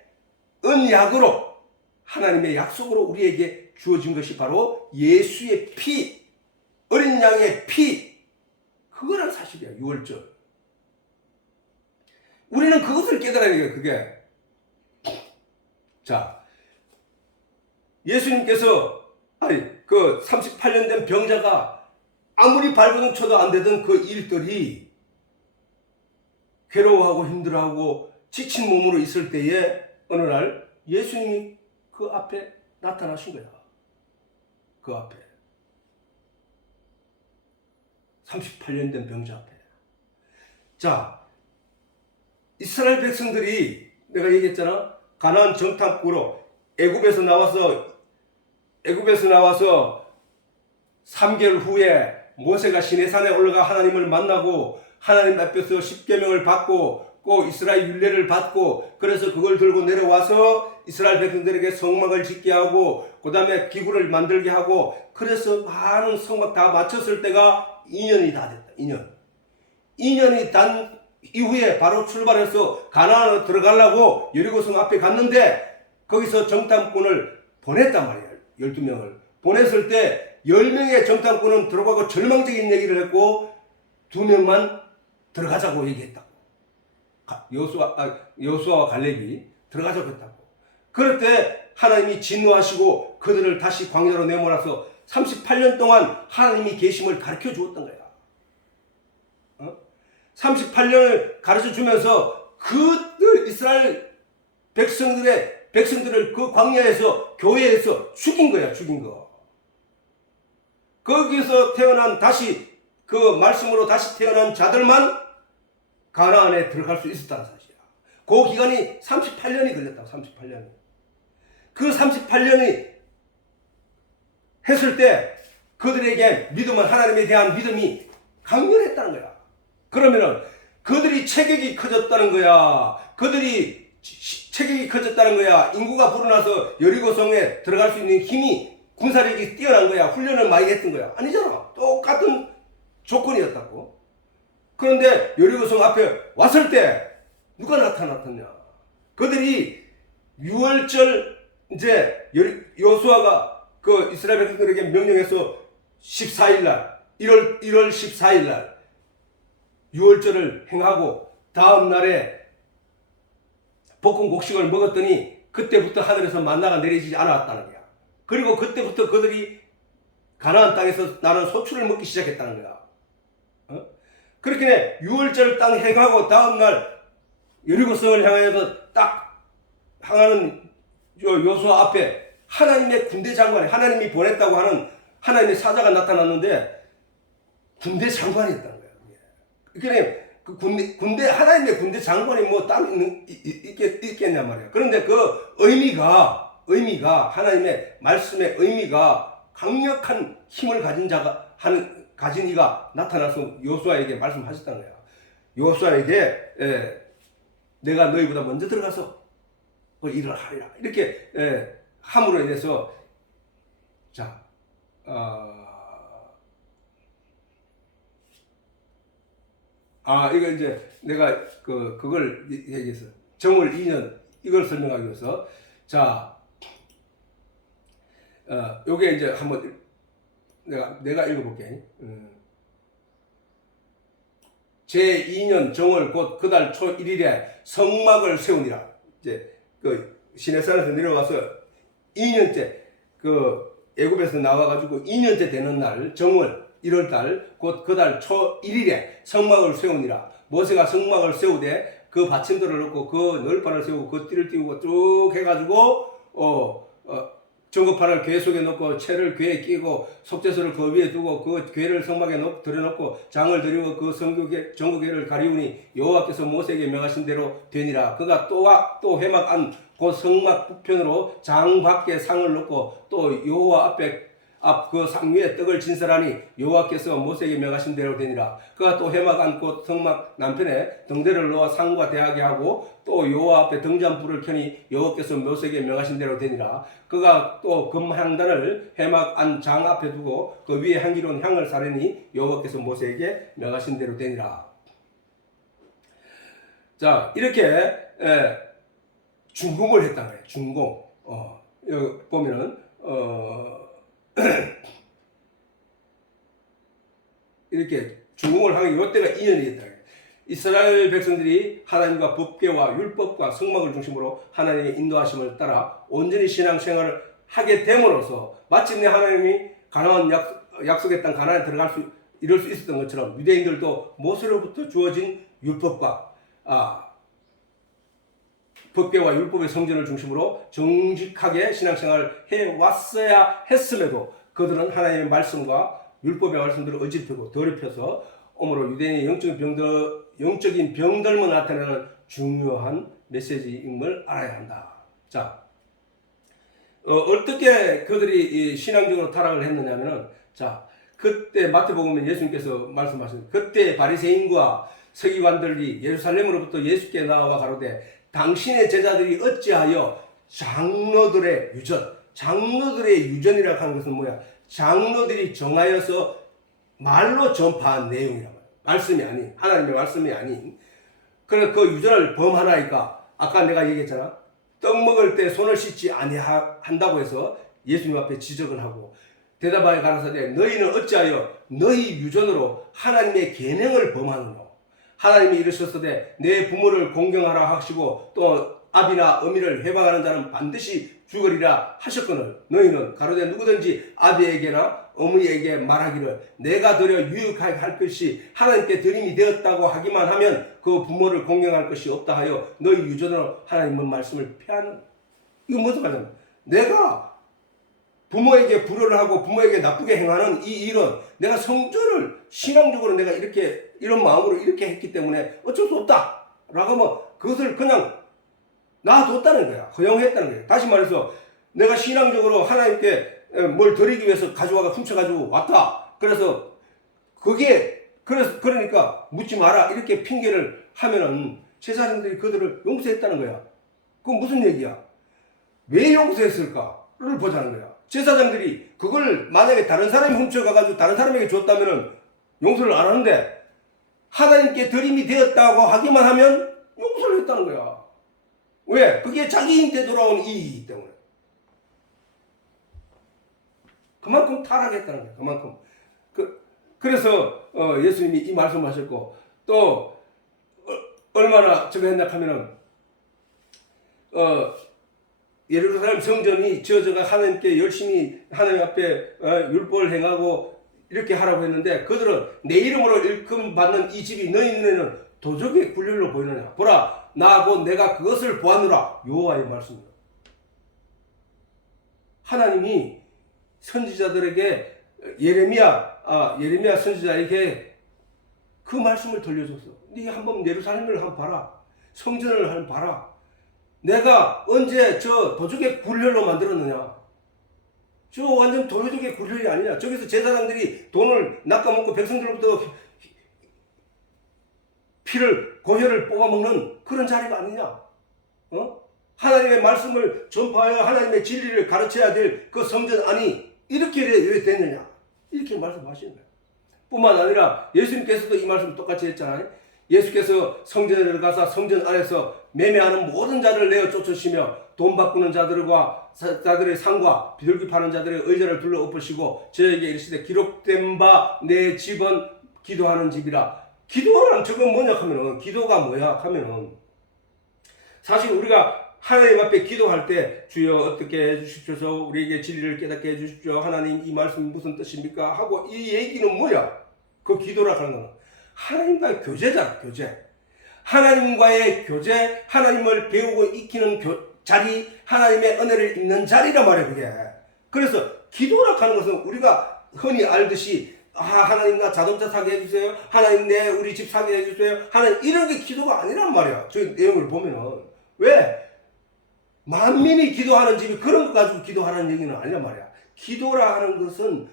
언약으로 하나님의 약속으로 우리에게 주어진 것이 바로 예수의 피, 어린 양의 피, 그거란 사실이야. 유월절. 우리는 그것을 깨달아야 돼요. 그게. 자, 예수님께서 그 38년 된 병자가 아무리 발버둥 쳐도 안 되던 그 일들이 괴로워하고 힘들어하고 지친 몸으로 있을 때에 어느 날 예수님이 그 앞에 나타나신 거야. 그 앞에. 38년 된 병자 앞에. 자, 이스라엘 백성들이 내가 얘기했잖아. 가나안 정탐꾼으로 애굽에서 나와서 3개월 후에 모세가 시내산에 올라가 하나님을 만나고 하나님 앞에서 십계명을 받고 꼭 이스라엘 율례를 받고 그래서 그걸 들고 내려와서 이스라엘 백성들에게 성막을 짓게 하고 그 다음에 기구를 만들게 하고 그래서 많은 성막 다 마쳤을 때가 2년이 다 됐다. 2년이 단 이후에 바로 출발해서 가나안으로 들어가려고 여리고성 앞에 갔는데 거기서 정탐꾼을 보냈단 말이야. 12명을 보냈을 때 10명의 정탐꾼은 들어가고 절망적인 얘기를 했고 2명만 들어가자고 얘기했다고. 여호수아와 갈렙이 들어가자고 했다고. 그럴 때 하나님이 진노하시고 그들을 다시 광야로 내몰아서 38년 동안 하나님이 계심을 가르쳐 주었던 거야. 38년을 가르쳐 주면서 그들 이스라엘 백성들을 그 광야에서 교회에서 죽인 거야. 죽인 거. 거기서 태어난 다시 그 말씀으로 다시 태어난 자들만 가나안에 들어갈 수 있었다는 사실이야. 그 기간이 38년이 걸렸다고. 38년이. 그 38년이 했을 때 그들에게 믿음은 하나님에 대한 믿음이 강렬했다는 거야. 그러면은 그들이 체격이 커졌다는 거야. 체격이 커졌다는 거야. 인구가 불어나서 여리고성에 들어갈 수 있는 힘이 군사력이 뛰어난 거야. 훈련을 많이 했던 거야. 아니잖아. 똑같은 조건이었다고. 그런데 여리고성 앞에 왔을 때 누가 나타났느냐? 그들이 6월절 이제 여호수아가 그 이스라엘 백성들에게 명령해서 14일날 1월 14일날 6월절을 행하고 다음 날에 볶은 곡식을 먹었더니 그때부터 하늘에서 만나가 내리지 않았다는 거야. 그리고 그때부터 그들이 가나안 땅에서 나는 소출을 먹기 시작했다는 거야. 그렇게 6월절 땅 행하고 다음 날 여리고성을 향하여서 딱 향하는 여호수아 앞에 하나님의 군대 장관이 하나님이 보냈다고 하는 하나님의 사자가 나타났는데 군대 장관이었다는 거야. 그러니까 그 군대 하나님의 군대 장관이 뭐 따로 있겠냐 말이야. 그런데 그 의미가 하나님의 말씀의 의미가 강력한 힘을 가진 이가 나타나서 여호수아에게 말씀하셨다는 거야. 여호수아에게 내가 너희보다 먼저 들어가서 일을 하리라. 이렇게 함으로 인해서 자 이거 이제 내가 그걸 얘기해서 정월 2년 이걸 설명하기 위해서 자 요게 이제 한번 내가 읽어볼게. 제2년 정월 곧 그달 초 1일에 성막을 세우니라. 이제 그 시내산에서 내려와서 2년째 그 애굽에서 나와가지고 2년째 되는 날 정월 1월달 곧 그달 초 1일에 성막을 세우니라. 모세가 성막을 세우되 그 받침돌을 놓고 그 널판을 세우고 그 띠를 띄우고 쭉 해가지고 전거판을 궤 속에 넣고 채를 궤에 끼고 속죄소를 그 위에 두고 그 궤를 성막에 들여놓고 장을 드리고 그 전거궤를 가리우니 여호와께서 모세에게 명하신 대로 되니라. 그가 또 회막 안 곧 성막 북편으로 장 밖에 상을 놓고 또 여호와 앞 그 상 위에 떡을 진설하니 여호와께서 모세에게 명하신 대로 되니라. 그가 또 회막 안 곧 성막 남편에 등대를 놓아 상과 대하게 하고 또 여호와 앞에 등잔불을 켜니 여호와께서 모세에게 명하신 대로 되니라. 그가 또 금향단을 회막 안 장 앞에 두고 그 위에 향기로운 향을 사르니 여호와께서 모세에게 명하신 대로 되니라. 자, 이렇게 준공을 했단 말이에요. 준공. 여기 보면은 이렇게 준공을 하는 게 이때가 2년이 됐다. 이스라엘 백성들이 하나님과 법궤와 율법과 성막을 중심으로 하나님의 인도하심을 따라 온전히 신앙생활을 하게 됨으로써 마침내 하나님이 가나안 약속의 땅 가나안에 이럴 수 있었던 것처럼 유대인들도 모세로부터 주어진 율법과 법궤와 율법의 성전을 중심으로 정직하게 신앙생활을 해왔어야 했음에도 그들은 하나님의 말씀과 율법의 말씀들을 어지럽히고 더럽혀서 오므로 유대인의 영적인 병들만 나타내는 중요한 메시지임을 알아야 한다. 자, 어떻게 그들이 신앙적으로 타락을 했느냐면은, 자, 그때 마태복음에 예수님께서 말씀하신 그때 바리새인과 서기관들이 예루살렘으로부터 예수께 나와 가로되 당신의 제자들이 어찌하여 장로들의 유전이라고 하는 것은 뭐야? 장로들이 정하여서 말로 전파한 내용이란 말이야. 말씀이 아닌, 하나님의 말씀이 아닌. 그래서 그 유전을 범하나이까 아까 내가 얘기했잖아. 떡 먹을 때 손을 씻지 아니한다고 해서 예수님 앞에 지적을 하고 대답하여 가라사대 너희는 어찌하여 너희 유전으로 하나님의 계명을 범하느냐. 하나님이 이르셨으되 내 부모를 공경하라 하시고 또 아비나 어미를 해방하는 자는 반드시 죽으리라 하셨거늘 너희는 가로되 누구든지 아비에게나 어머니에게 말하기를 내가 들여 유익하게 할 것이 하나님께 드림이 되었다고 하기만 하면 그 부모를 공경할 것이 없다 하여 너희 유전으로 하나님의 말씀을 폐하는. 이거 무슨 말이야? 내가 부모에게 불효를 하고 부모에게 나쁘게 행하는 이 일은 내가 성전을 신앙적으로 내가 이렇게 이런 마음으로 이렇게 했기 때문에 어쩔 수 없다 라고 하면 그것을 그냥 놔뒀다는 거야. 허용했다는 거야. 다시 말해서 내가 신앙적으로 하나님께 뭘 드리기 위해서 가져와가 훔쳐가지고 왔다. 그러니까 묻지 마라 이렇게 핑계를 하면은 제사장들이 그들을 용서했다는 거야. 그건 무슨 얘기야? 왜 용서했을까를 보자는 거야. 제사장들이 그걸 만약에 다른 사람이 훔쳐가가지고 다른 사람에게 줬다면은 용서를 안 하는데 하나님께 드림이 되었다고 하기만 하면 용서를 했다는 거야. 왜? 그게 자기한테 돌아온 이익이기 때문에. 그만큼 타락했다는 거야. 그만큼. 그래서 예수님이 이 말씀을 하셨고 또 얼마나 저거 했나 하면은 예루살렘 성전이 저가 하나님께 열심히 하나님 앞에 율법을 행하고 이렇게 하라고 했는데 그들은 내 이름으로 일금 받는 이 집이 너희 눈에는 도적의 굴렬로 보이느냐. 보라 나하고 내가 그것을 보았노라. 여호와의 말씀입니다. 하나님이 선지자들에게 예레미야 선지자에게 그 말씀을 들려줬어. 네가 한번 예루살렘을 한번 봐라. 성전을 한번 봐라. 내가 언제 저 도적의 굴혈로 만들었느냐? 저 완전 도적의 굴혈이 아니냐? 저기서 제사장들이 돈을 낚아먹고 백성들로부터 고혈을 뽑아먹는 그런 자리가 아니냐? 하나님의 말씀을 전파하여 하나님의 진리를 가르쳐야 될 그 성전 안이 이렇게 왜 됐느냐? 이렇게 말씀하시는 거예요. 뿐만 아니라 예수님께서도 이 말씀 똑같이 했잖아요. 예수께서 성전에 들어가서 성전 안에서 매매하는 모든 자를 내어 쫓으시며 돈 바꾸는 자들의 상과 비둘기 파는 자들의 의자를 둘러 엎으시고 저에게 이르시되 기록된 바 내 집은 기도하는 집이라. 기도란 저건 뭐냐 하면은 기도가 뭐야 하면은 사실 우리가 하나님 앞에 기도할 때 주여 어떻게 해주십시오. 우리에게 진리를 깨닫게 해주십시오. 하나님 이 말씀이 무슨 뜻입니까? 하고 이 얘기는 뭐야? 그 기도라 하는 거는 하나님과의 교제잖아. 교제. 하나님과의 교제, 하나님을 배우고 익히는 자리, 하나님의 은혜를 입는 자리란 말이야 그게. 그래서 기도라 하는 것은 우리가 흔히 알듯이 하나님과 자동차 사게 해주세요. 하나님 우리 집 사게 해주세요. 하나님 이런 게 기도가 아니란 말이야. 저 내용을 보면은. 왜? 만민이 기도하는 집이 그런 거 가지고 기도하는 얘기는 아니란 말이야. 기도라 하는 것은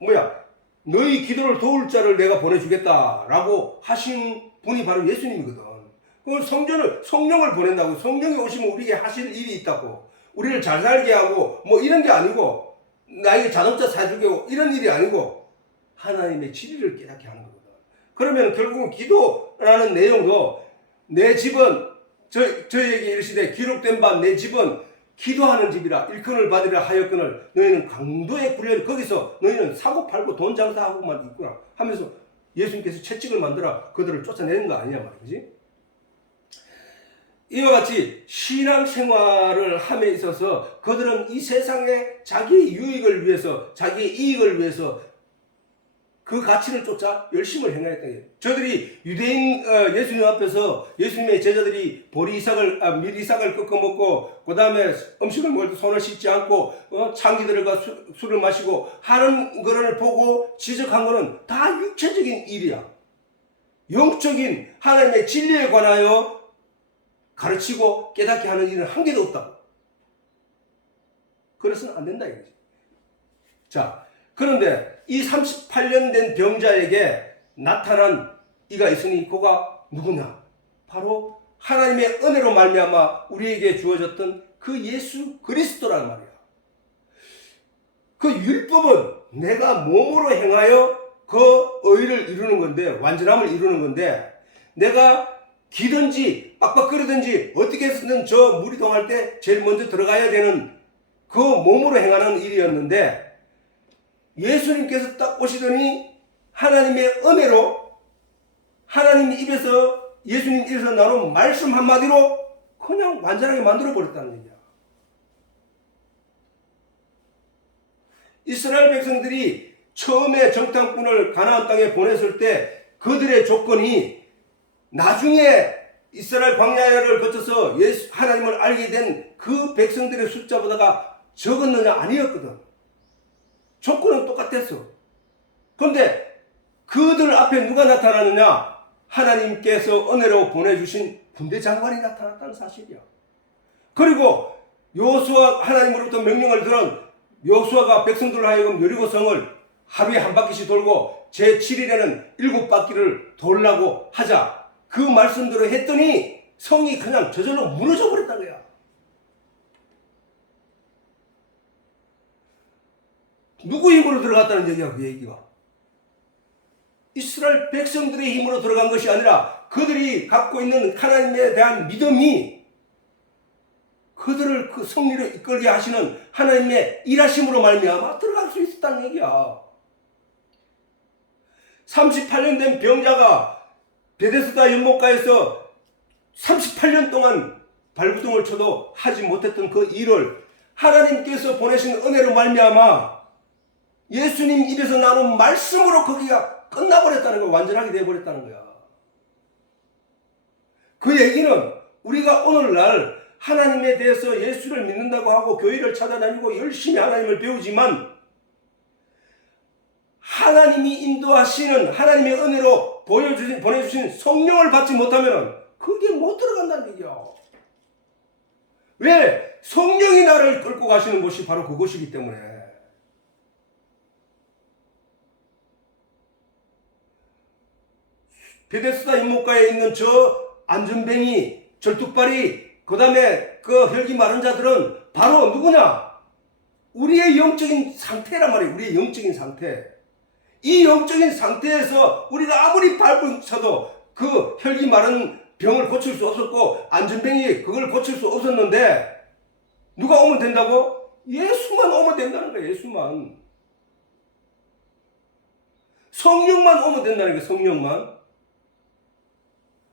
뭐야? 너희 기도를 도울 자를 내가 보내주겠다라고 하신 분이 바로 예수님이거든. 그 성령을 보낸다고. 성령이 오시면 우리에게 하실 일이 있다고. 우리를 잘 살게 하고 뭐 이런 게 아니고 나에게 자동차 사주게 하고 이런 일이 아니고 하나님의 진리를 깨닫게 하는 거거든. 그러면 결국은 기도라는 내용도 내 집은 저에게 이르시되 기록된 바 내 집은 기도하는 집이라 일컬을 받으리라 하였거늘 너희는 강도의 굴레를 거기서 너희는 사고 팔고 돈 장사하고만 있구나 하면서 예수님께서 채찍을 만들어 그들을 쫓아내는 거 아니냐 말이지. 이와 같이 신앙생활을 함에 있어서 그들은 이 세상에 자기의 유익을 위해서 자기의 이익을 위해서 그 가치를 쫓아 열심을 행하였다. 저들이 유대인 예수님 앞에서 예수님의 제자들이 밀 이삭을 꺾어 먹고 그 다음에 음식을 먹을 때 손을 씻지 않고 창기들과 술을 마시고 하는 것을 보고 지적한 것은 다 육체적인 일이야. 영적인 하나님의 진리에 관하여 가르치고 깨닫게 하는 일은 한 개도 없다고. 그래서는 안 된다 이거지. 자, 그런데 이 38년 된 병자에게 나타난 이가 있으니 그가 누구냐? 바로 하나님의 은혜로 말미암아 우리에게 주어졌던 그 예수 그리스도란 말이야. 그 율법은 내가 몸으로 행하여 그 의를 이루는 건데, 완전함을 이루는 건데, 내가 기든지 빡빡거리든지 어떻게 해서든 저 물이 동할 때 제일 먼저 들어가야 되는 그 몸으로 행하는 일이었는데, 예수님께서 딱 오시더니 하나님의 은혜로 하나님 입에서 예수님 입에서 나온 말씀 한마디로 그냥 완전하게 만들어 버렸다는 얘기야. 이스라엘 백성들이 처음에 정탐꾼을 가나안 땅에 보냈을 때 그들의 조건이 나중에 이스라엘 광야를 거쳐서 하나님을 알게 된 그 백성들의 숫자보다가 적었느냐? 아니었거든. 조건은 똑같았어. 그런데 그들 앞에 누가 나타나느냐? 하나님께서 은혜로 보내주신 군대 장관이 나타났다는 사실이야. 그리고 여호수아 하나님으로부터 명령을 들은 여호수아가 백성들로 하여금 여리고성을 하루에 한 바퀴씩 돌고 제7일에는 7바퀴를 돌라고 하자. 그 말씀대로 했더니 성이 그냥 저절로 무너져 버렸다는 거야. 누구 힘으로 들어갔다는 얘기야, 그 얘기가. 이스라엘 백성들의 힘으로 들어간 것이 아니라 그들이 갖고 있는 하나님에 대한 믿음이 그들을 그 성리로 이끌게 하시는 하나님의 일하심으로 말미암아 들어갈 수 있었다는 얘기야. 38년 된 병자가 베데스다 연못가에서 38년 동안 발부둥을 쳐도 하지 못했던 그 일을 하나님께서 보내신 은혜로 말미암아 예수님 입에서 나온 말씀으로 거기가 끝나버렸다는 거야. 완전하게 되어버렸다는 거야. 그 얘기는 우리가 오늘날 하나님에 대해서 예수를 믿는다고 하고 교회를 찾아다니고 열심히 하나님을 배우지만 하나님이 인도하시는 하나님의 은혜로 보내주신 성령을 받지 못하면 그게 못 들어간다는 얘기야. 왜? 성령이 나를 끌고 가시는 곳이 바로 그곳이기 때문에. 베데스다 연못가에 있는 저 안전뱅이, 절뚝발이, 그 다음에 그 혈기 마른 자들은 바로 누구냐? 우리의 영적인 상태란 말이에요. 우리의 영적인 상태. 이 영적인 상태에서 우리가 아무리 밟을 쳐도 그 혈기 마른 병을 고칠 수 없었고 안전뱅이 그걸 고칠 수 없었는데 누가 오면 된다고? 예수만 오면 된다는 거예요. 예수만. 성령만 오면 된다는 거예요. 성령만.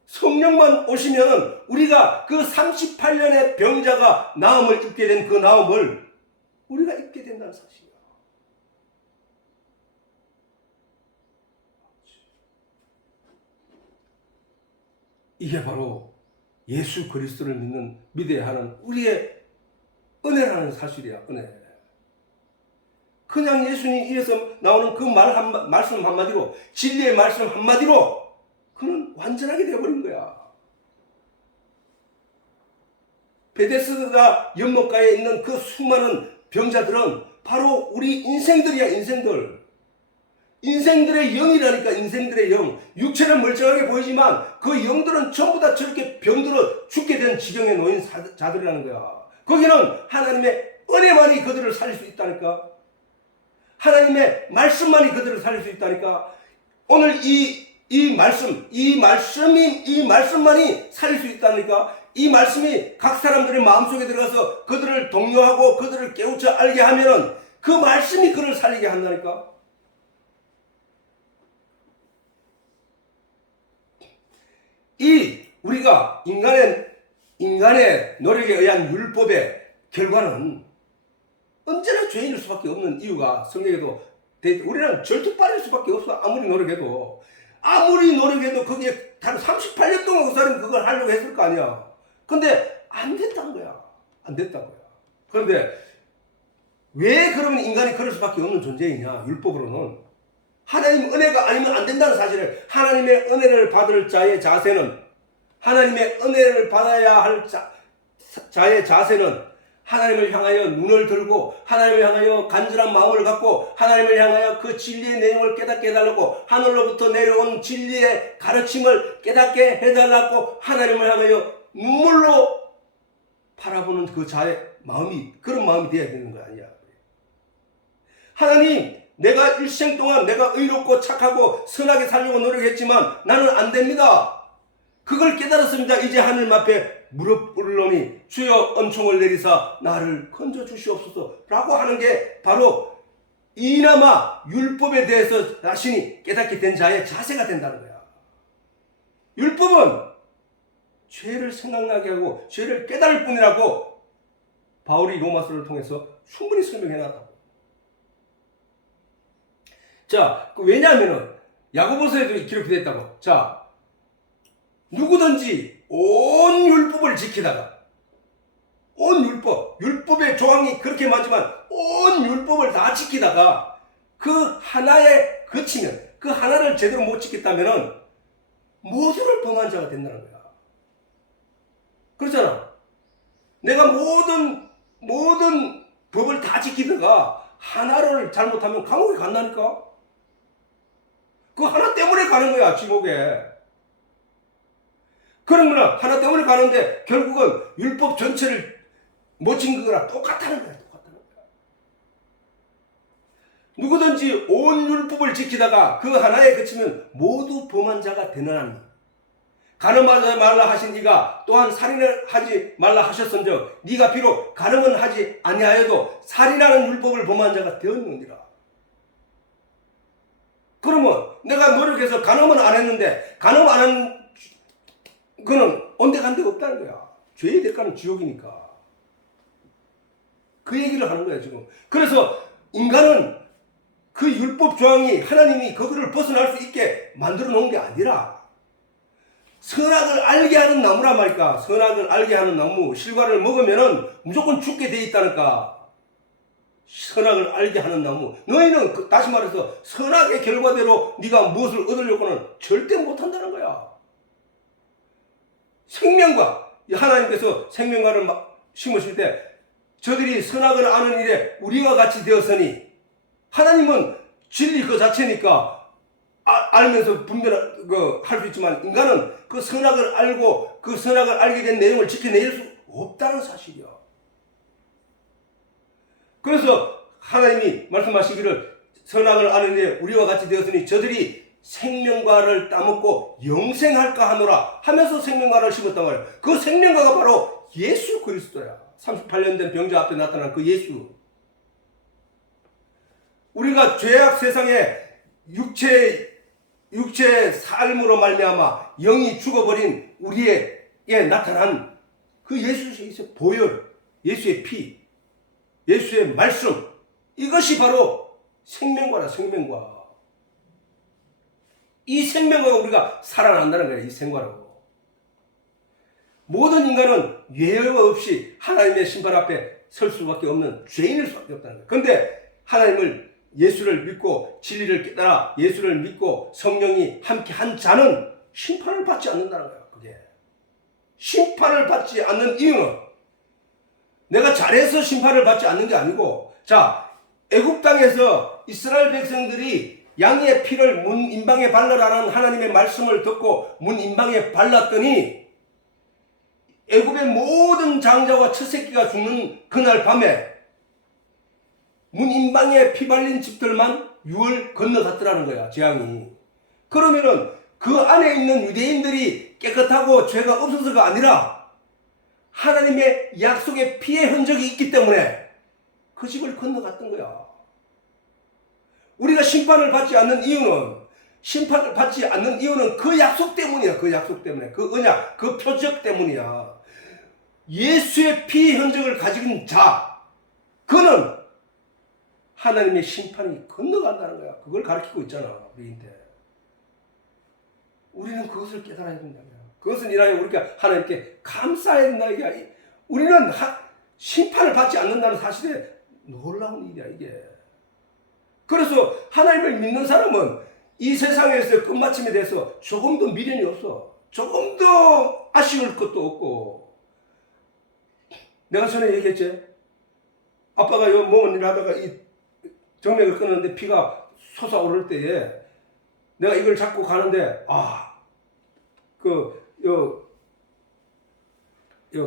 성령만 오시면 우리가 그 38년의 병자가 나음을 입게 된 그 나음을 우리가 입게 된다는 사실이야. 이게 바로 예수 그리스도를 믿어야 하는 우리의 은혜라는 사실이야. 은혜. 그냥 예수님 입에서 나오는 그 말씀 한마디로, 진리의 말씀 한마디로 그는 완전하게 되어버린 거야. 베데스다 연못가에 있는 그 수많은 병자들은 바로 우리 인생들이야. 인생들의 영이라니까. 인생들의 영. 육체는 멀쩡하게 보이지만 그 영들은 전부 다 저렇게 병들어 죽게 된 지경에 놓인 자들이라는 거야. 거기는 하나님의 은혜만이 그들을 살릴 수 있다니까. 하나님의 말씀만이 그들을 살릴 수 있다니까. 오늘 이 이 말씀만이 살릴 수 있다니까. 이 말씀이 각 사람들의 마음속에 들어가서 그들을 독려하고 그들을 깨우쳐 알게 하면은 그 말씀이 그를 살리게 한다니까. 이 우리가 인간의 노력에 의한 율법의 결과는 언제나 죄인일 수밖에 없는 이유가 성경에도 우리는 절투빨일 수밖에 없어. 아무리 노력해도 거기에 단 38년 동안 그 사람이 그걸 하려고 했을 거 아니야. 근데 안 됐단 거야. 안 됐단 거야. 그런데 왜 그러면 인간이 그럴 수밖에 없는 존재이냐? 율법으로는 하나님 은혜가 아니면 안 된다는 사실을, 하나님의 은혜를 받을 자의 자세는, 하나님의 은혜를 받아야 할 자의 자세는 하나님을 향하여 눈을 들고 하나님을 향하여 간절한 마음을 갖고 하나님을 향하여 그 진리의 내용을 깨닫게 해달라고, 하늘로부터 내려온 진리의 가르침을 깨닫게 해달라고 하나님을 향하여 눈물로 바라보는 그 자의 마음이, 그런 마음이 되어야 되는 거 아니야. 하나님, 내가 일생 동안 내가 의롭고 착하고 선하게 살려고 노력했지만 나는 안 됩니다. 그걸 깨달았습니다. 이제 하나님 앞에 무릎 꿇으노니 주여 은총을 내리사 나를 건져 주시옵소서 라고 하는 게 바로 이나마 율법에 대해서 자신이 깨닫게 된 자의 자세가 된다는 거야. 율법은 죄를 생각나게 하고 죄를 깨달을 뿐이라고 바울이 로마서를 통해서 충분히 설명해놨다고. 자, 왜냐하면은 야고보서에도 기록이 됐다고. 자, 누구든지 온 율법을 지키다가, 온 율법의 조항이 그렇게 많지만 온 율법을 다 지키다가 그 하나에 그치면, 그 하나를 제대로 못 지켰다면은 모두를 범한 자가 된다는 거야. 그렇잖아. 내가 모든 법을 다 지키다가 하나를 잘못하면 감옥에 간다니까. 그 하나 때문에 가는 거야, 지옥에. 그러면 하나 때문에 가는데 결국은 율법 전체를 못 지킨 거랑 똑같다는 거야. 누구든지 온 율법을 지키다가 그 하나에 그치면 모두 범한 자가 되는 하니, 간음하지 말라 하신 이가 또한 살인을 하지 말라 하셨은즉 네가 비록 간음은 하지 아니하여도 살인하는 율법을 범한 자가 되었느니라. 그러면 내가 노력해서 간음은 안 했는데 간음 안 한 그는 온데간데 없다는 거야. 죄의 대가는 지옥이니까. 그 얘기를 하는 거야 지금. 그래서 인간은 그 율법 조항이 하나님이 그거를 벗어날 수 있게 만들어 놓은 게 아니라 선악을 알게 하는 나무란 말이니까. 선악을 알게 하는 나무 실과를 먹으면은 무조건 죽게 돼 있다니까. 선악을 알게 하는 나무. 너희는 다시 말해서 선악의 결과대로 네가 무엇을 얻으려고는 절대 못한다는 거야. 생명과, 하나님께서 생명과를 심으실 때 저들이 선악을 아는 일에 우리와 같이 되었으니, 하나님은 진리 그 자체니까 알면서 분별할 수 있지만 인간은 그 선악을 알고 그 선악을 알게 된 내용을 지켜낼 수 없다는 사실이야. 그래서 하나님이 말씀하시기를 선악을 아는 일에 우리와 같이 되었으니 저들이 생명과를 따먹고 영생할까 하노라 하면서 생명과를 심었단 말이야. 그 생명과가 바로 예수 그리스도야. 38년 된 병자 앞에 나타난 그 예수. 우리가 죄악 세상에 육체의 삶으로 말미암아 영이 죽어버린 우리에게 나타난 그 예수의 보혈, 예수의 피, 예수의 말씀, 이것이 바로 생명과라. 생명과. 이 생명과가 우리가 살아난다는 거예요. 이 생과라고. 모든 인간은 예외 없이 하나님의 심판 앞에 설 수밖에 없는 죄인일 수밖에 없다는 거예요. 그런데 하나님을, 예수를 믿고 진리를 깨달아 예수를 믿고 성령이 함께 한 자는 심판을 받지 않는다는 거예요. 그게 심판을 받지 않는 이유는 내가 잘해서 심판을 받지 않는 게 아니고, 자, 애굽 땅에서 이스라엘 백성들이 양의 피를 문 임방에 발라라는 하나님의 말씀을 듣고 문 임방에 발랐더니 애굽의 모든 장자와 첫 새끼가 죽는 그날 밤에 문 임방에 피 발린 집들만 유을 건너갔더라는 거야, 재앙이. 그러면은 그 안에 있는 유대인들이 깨끗하고 죄가 없어서가 아니라 하나님의 약속의 피의 흔적이 있기 때문에 그 집을 건너갔던 거야. 우리가 심판을 받지 않는 이유는 그 약속 때문이야. 그 약속 때문에. 그 언약, 그 표적 때문이야. 예수의 피 흔적을 가진 자, 그는 하나님의 심판이 건너간다는 거야. 그걸 가르치고 있잖아, 우리한테. 우리는 그것을 깨달아야 된다는 거야. 그것은 인하여 우리가 하나님께 감사해야 된다는 게, 우리는 심판을 받지 않는다는 사실에 놀라운 일이야, 이게. 그래서 하나님을 믿는 사람은 이 세상에서 끝마침에 대해서 조금도 미련이 없어. 조금도 아쉬울 것도 없고. 내가 전에 얘기했지? 아빠가 뭔 일을 하다가 이 정맥을 끊었는데 피가 솟아오를 때에 내가 이걸 잡고 가는데,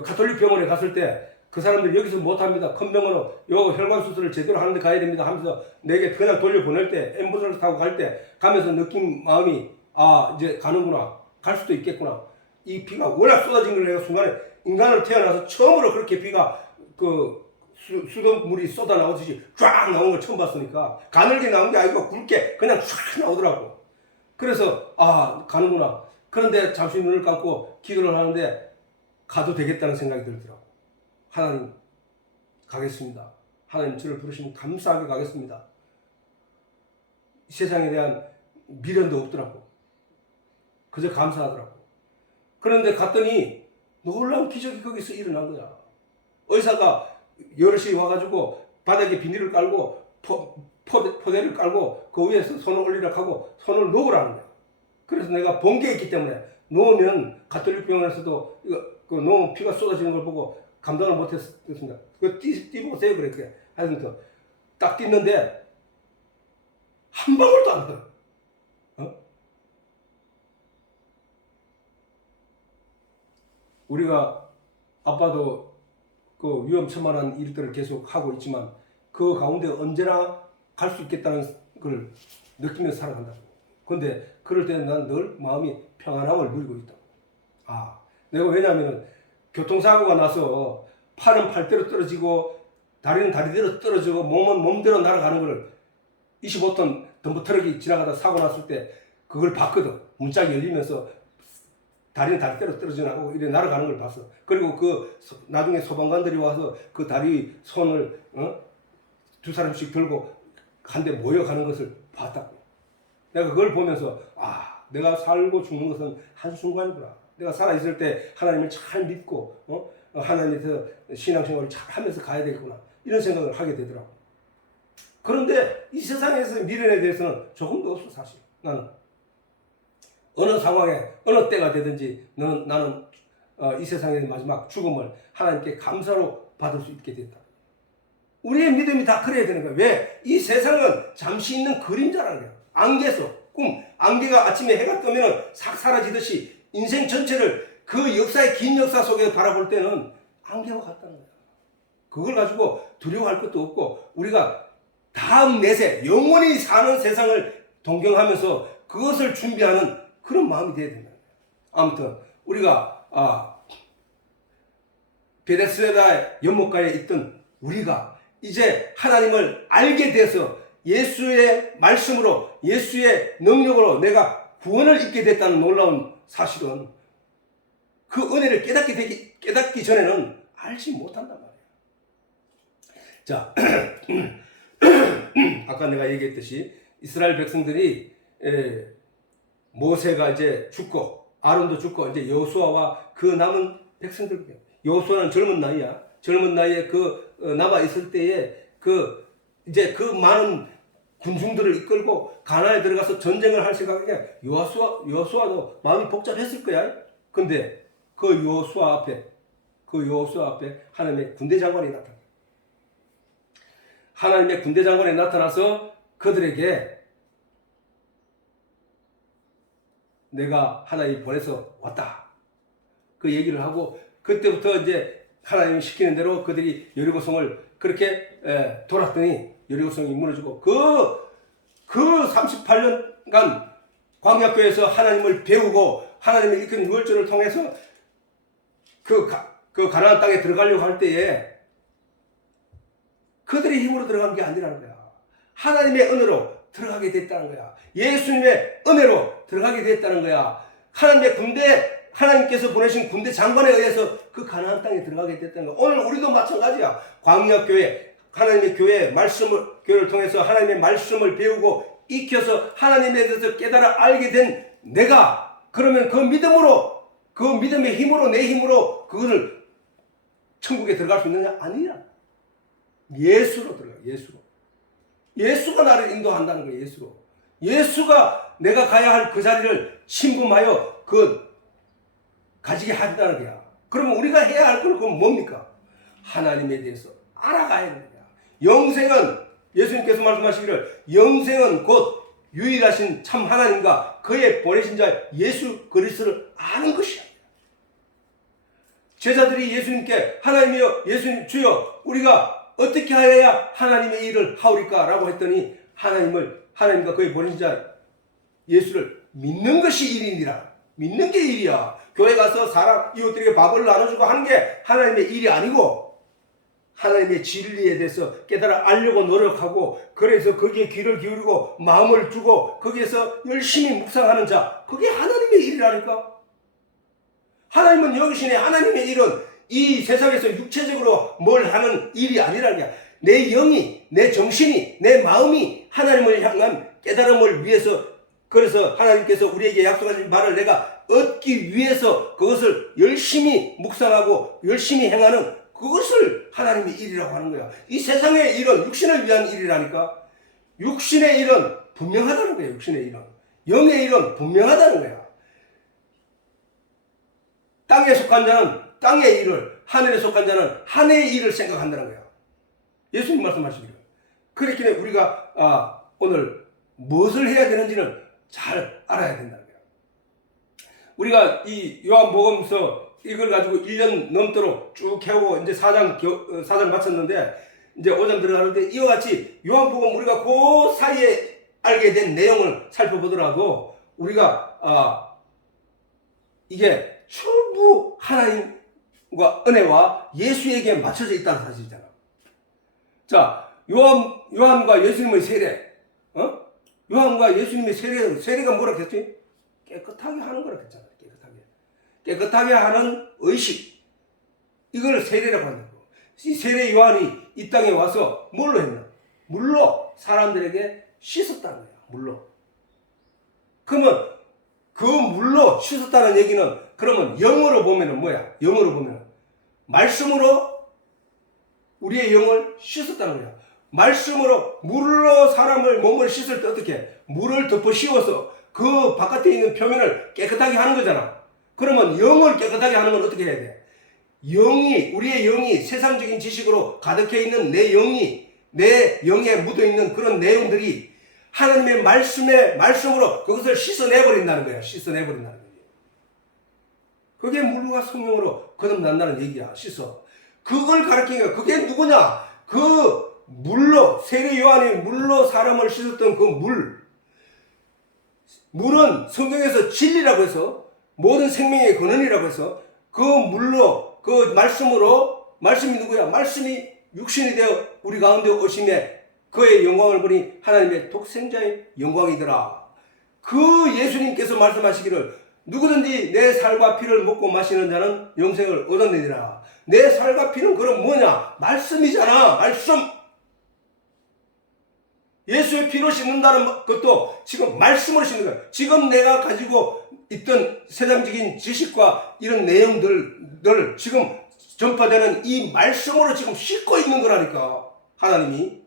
가톨릭 병원에 갔을 때 그 사람들 여기서 못합니다. 큰 병원은 혈관 수술을 제대로 하는데 가야 됩니다 하면서 내게 그냥 돌려보낼 때, 앰뷸런스 타고 갈 때 가면서 느낀 마음이, 이제 가는구나. 갈 수도 있겠구나. 이 피가 워낙 쏟아진 걸 내가 순간에 인간으로 태어나서 처음으로 그렇게 피가 수돗물이 쏟아 나오듯이 쫙 나오는 걸 처음 봤으니까, 가늘게 나온 게 아니고 굵게 그냥 쫙 나오더라고. 그래서 가는구나. 그런데 잠시 눈을 감고 기도를 하는데 가도 되겠다는 생각이 들더라고. 하나님, 가겠습니다. 하나님 저를 부르시면 감사하게 가겠습니다. 이 세상에 대한 미련도 없더라고. 그저 감사하더라고. 그런데 갔더니 놀라운 기적이 거기서 일어난 거야. 의사가 여럿이 와가지고 바닥에 비닐을 깔고 포대를 깔고 그 위에서 손을 올리라고 하고 손을 놓으라는 거야. 그래서 내가 본 게 있기 때문에, 놓으면 가톨릭 병원에서도 놓으면 피가 쏟아지는 걸 보고 감당을 못했습니다. 그거 띄보세요, 그랬게. 하여튼 딱 띄는데 한 방울도 안 들어. 우리가 아빠도 그 위험천만한 일들을 계속 하고 있지만 그 가운데 언제나 갈 수 있겠다는 걸 느끼면서 살아간다. 그런데 그럴 때는 난 늘 마음이 평안함을 누리고 있다. 내가 왜냐하면 교통사고가 나서 팔은 팔대로 떨어지고 다리는 다리대로 떨어지고 몸은 몸대로 날아가는 걸 25톤 덤프 트럭이 지나가다 사고 났을 때 그걸 봤거든. 문짝이 열리면서 다리는 다리대로 떨어져 나가고 이렇게 날아가는 걸 봤어. 그리고 나중에 소방관들이 와서 그 다리 손을 두 사람씩 들고 한 대 모여가는 것을 봤다고. 내가 그걸 보면서 내가 살고 죽는 것은 한순간이구나. 내가 살아있을 때 하나님을 잘 믿고 하나님께서 신앙생활을 잘 하면서 가야 되겠구나. 이런 생각을 하게 되더라고. 그런데 이 세상에서 미련에 대해서는 조금도 없어. 사실 나는 어느 상황에 어느 때가 되든지 나는 이 세상의 마지막 죽음을 하나님께 감사로 받을 수 있게 됐다. 우리의 믿음이 다 그래야 되는 거야. 왜? 이 세상은 잠시 있는 그림자라는 거야. 안개서 꿈. 안개가 아침에 해가 뜨면 싹 사라지듯이 인생 전체를 그 역사의 긴 역사 속에 바라볼 때는 안개와 같다는 거야. 그걸 가지고 두려워할 것도 없고 우리가 다음 내세 영원히 사는 세상을 동경하면서 그것을 준비하는 그런 마음이 되어야 된다. 아무튼 우리가 베데스다의 연못가에 있던 우리가 이제 하나님을 알게 돼서 예수의 말씀으로 예수의 능력으로 내가 구원을 입게 됐다는 놀라운 사실은 그 은혜를 깨닫기 전에는 알지 못한단 말이에요. 자, 아까 내가 얘기했듯이 이스라엘 백성들이 모세가 이제 죽고 아론도 죽고 이제 여호수아와 그 남은 백성들, 여호수아는 젊은 나이야. 젊은 나이에 남아 있을 때에 이제 그 많은 군중들을 이끌고 가나안에 들어가서 전쟁을 할 생각에 여호수아도 마음이 복잡했을 거야. 근데 그 여호수아 앞에 하나님의 군대 장관이 나타나. 하나님의 군대 장관이 나타나서 그들에게 내가 하나님이 보내서 왔다. 그 얘기를 하고 그때부터 이제 하나님이 시키는 대로 그들이 여리고성을 그렇게 돌았더니 여리고성이 무너지고 그 38년간 광야교회에서 하나님을 배우고 하나님의 일으킨 유월절을 통해서 그 가나안 땅에 들어가려고 할 때에 그들의 힘으로 들어간 게 아니라는 거야. 하나님의 은혜로 들어가게 됐다는 거야. 예수님의 은혜로 들어가게 됐다는 거야. 하나님의 군대, 하나님께서 보내신 군대 장관에 의해서 그 가나안 땅에 들어가게 됐다는 거야. 오늘 우리도 마찬가지야. 광야교회, 하나님의 교회 교회를 통해서 하나님의 말씀을 배우고 익혀서 하나님에 대해서 깨달아 알게 된 내가, 그러면 그 믿음으로, 그 믿음의 힘으로, 내 힘으로 그것을 천국에 들어갈 수 있느냐? 아니야. 예수로 들어가. 예수가 나를 인도한다는 거예요. 예수가 내가 가야 할 그 자리를 신분하여 가지게 한다는 거야. 그러면 우리가 해야 할 건 그건 뭡니까? 하나님에 대해서 알아가야 되는 거야. 영생은, 예수님께서 말씀하시기를 영생은 곧 유일하신 참 하나님과 그의 보내신 자 예수 그리스도를 아는 것이야. 제자들이 예수님께 하나님이여, 예수님 주여, 우리가 어떻게 하여야 하나님의 일을 하오리까? 라고 했더니 하나님과 그의 보내신 자 예수를 믿는 것이 일이니라. 믿는 게 일이야. 교회 가서 사람 이웃들에게 밥을 나눠주고 하는 게 하나님의 일이 아니고, 하나님의 진리에 대해서 깨달아 알려고 노력하고, 그래서 거기에 귀를 기울이고 마음을 주고 거기에서 열심히 묵상하는 자, 그게 하나님의 일이라니까. 하나님은 여기시네. 하나님의 일은 이 세상에서 육체적으로 뭘 하는 일이 아니라는 거야. 내 영이, 내 정신이, 내 마음이 하나님을 향한 깨달음을 위해서, 그래서 하나님께서 우리에게 약속하신 바를 내가 얻기 위해서 그것을 열심히 묵상하고 열심히 행하는 그것을 하나님의 일이라고 하는 거야. 이 세상의 일은 육신을 위한 일이라니까. 육신의 일은 분명하다는 거야. 육신의 일은. 영의 일은 분명하다는 거야. 땅에 속한 자는 땅의 일을, 하늘에 속한 자는 하늘의 일을 생각한다는 거야. 예수님 말씀하시기를. 그렇기 때문에 우리가 오늘 무엇을 해야 되는지는 잘 알아야 된다는 거야. 우리가 이 요한복음서 이걸 가지고 1년 넘도록 쭉 해오고 이제 4장 마쳤는데 이제 5장 들어가는데, 이와 같이 요한복음 우리가 그 사이에 알게 된 내용을 살펴보더라도 우리가 이게 전부 하나님과 은혜와 예수에게 맞춰져 있다는 사실이잖아. 자, 요한과 예수님의 세례, 요한과 예수님의 세례가 뭐라 했지? 깨끗하게 하는 거라 했잖아. 깨끗하게 하는 의식, 이걸 세례라고 한다고. 이 세례 요한이 이 땅에 와서 뭘로 했나? 물로 사람들에게 씻었다는 거야. 물로. 그러면 그 물로 씻었다는 얘기는, 그러면 영어로 보면은 뭐야? 영어로 보면은 말씀으로 우리의 영을 씻었다는 거야. 말씀으로, 물로 사람을 몸을 씻을 때 어떻게? 물을 덮어 씌워서 그 바깥에 있는 표면을 깨끗하게 하는 거잖아. 그러면 영을 깨끗하게 하는 건 어떻게 해야 돼? 우리의 영이 세상적인 지식으로 가득해 있는 내 영에 묻어 있는 그런 내용들이 하나님의 말씀으로 그것을 씻어내버린다는 거야. 씻어내버린다는 거야. 그게 물과 성령으로 거듭난다는 얘기야. 씻어. 그걸 가르치는 거야. 그게 누구냐? 그 물로, 세례 요한이 물로 사람을 씻었던 그 물은 성경에서 진리라고 해서, 모든 생명의 근원이라고 해서, 그 물로, 그 말씀이 누구야? 말씀이 육신이 되어 우리 가운데 오심에 그의 영광을 보니 하나님의 독생자의 영광이더라. 그 예수님께서 말씀하시기를, 누구든지 내 살과 피를 먹고 마시는 자는 영생을 얻어내리라. 내 살과 피는 그럼 뭐냐? 말씀이잖아. 말씀. 예수의 피로 씻는다는 것도 지금 말씀으로 씻는 거야. 지금 내가 가지고 있던 세상적인 지식과 이런 내용들을 지금 전파되는 이 말씀으로 지금 씻고 있는 거라니까. 하나님이.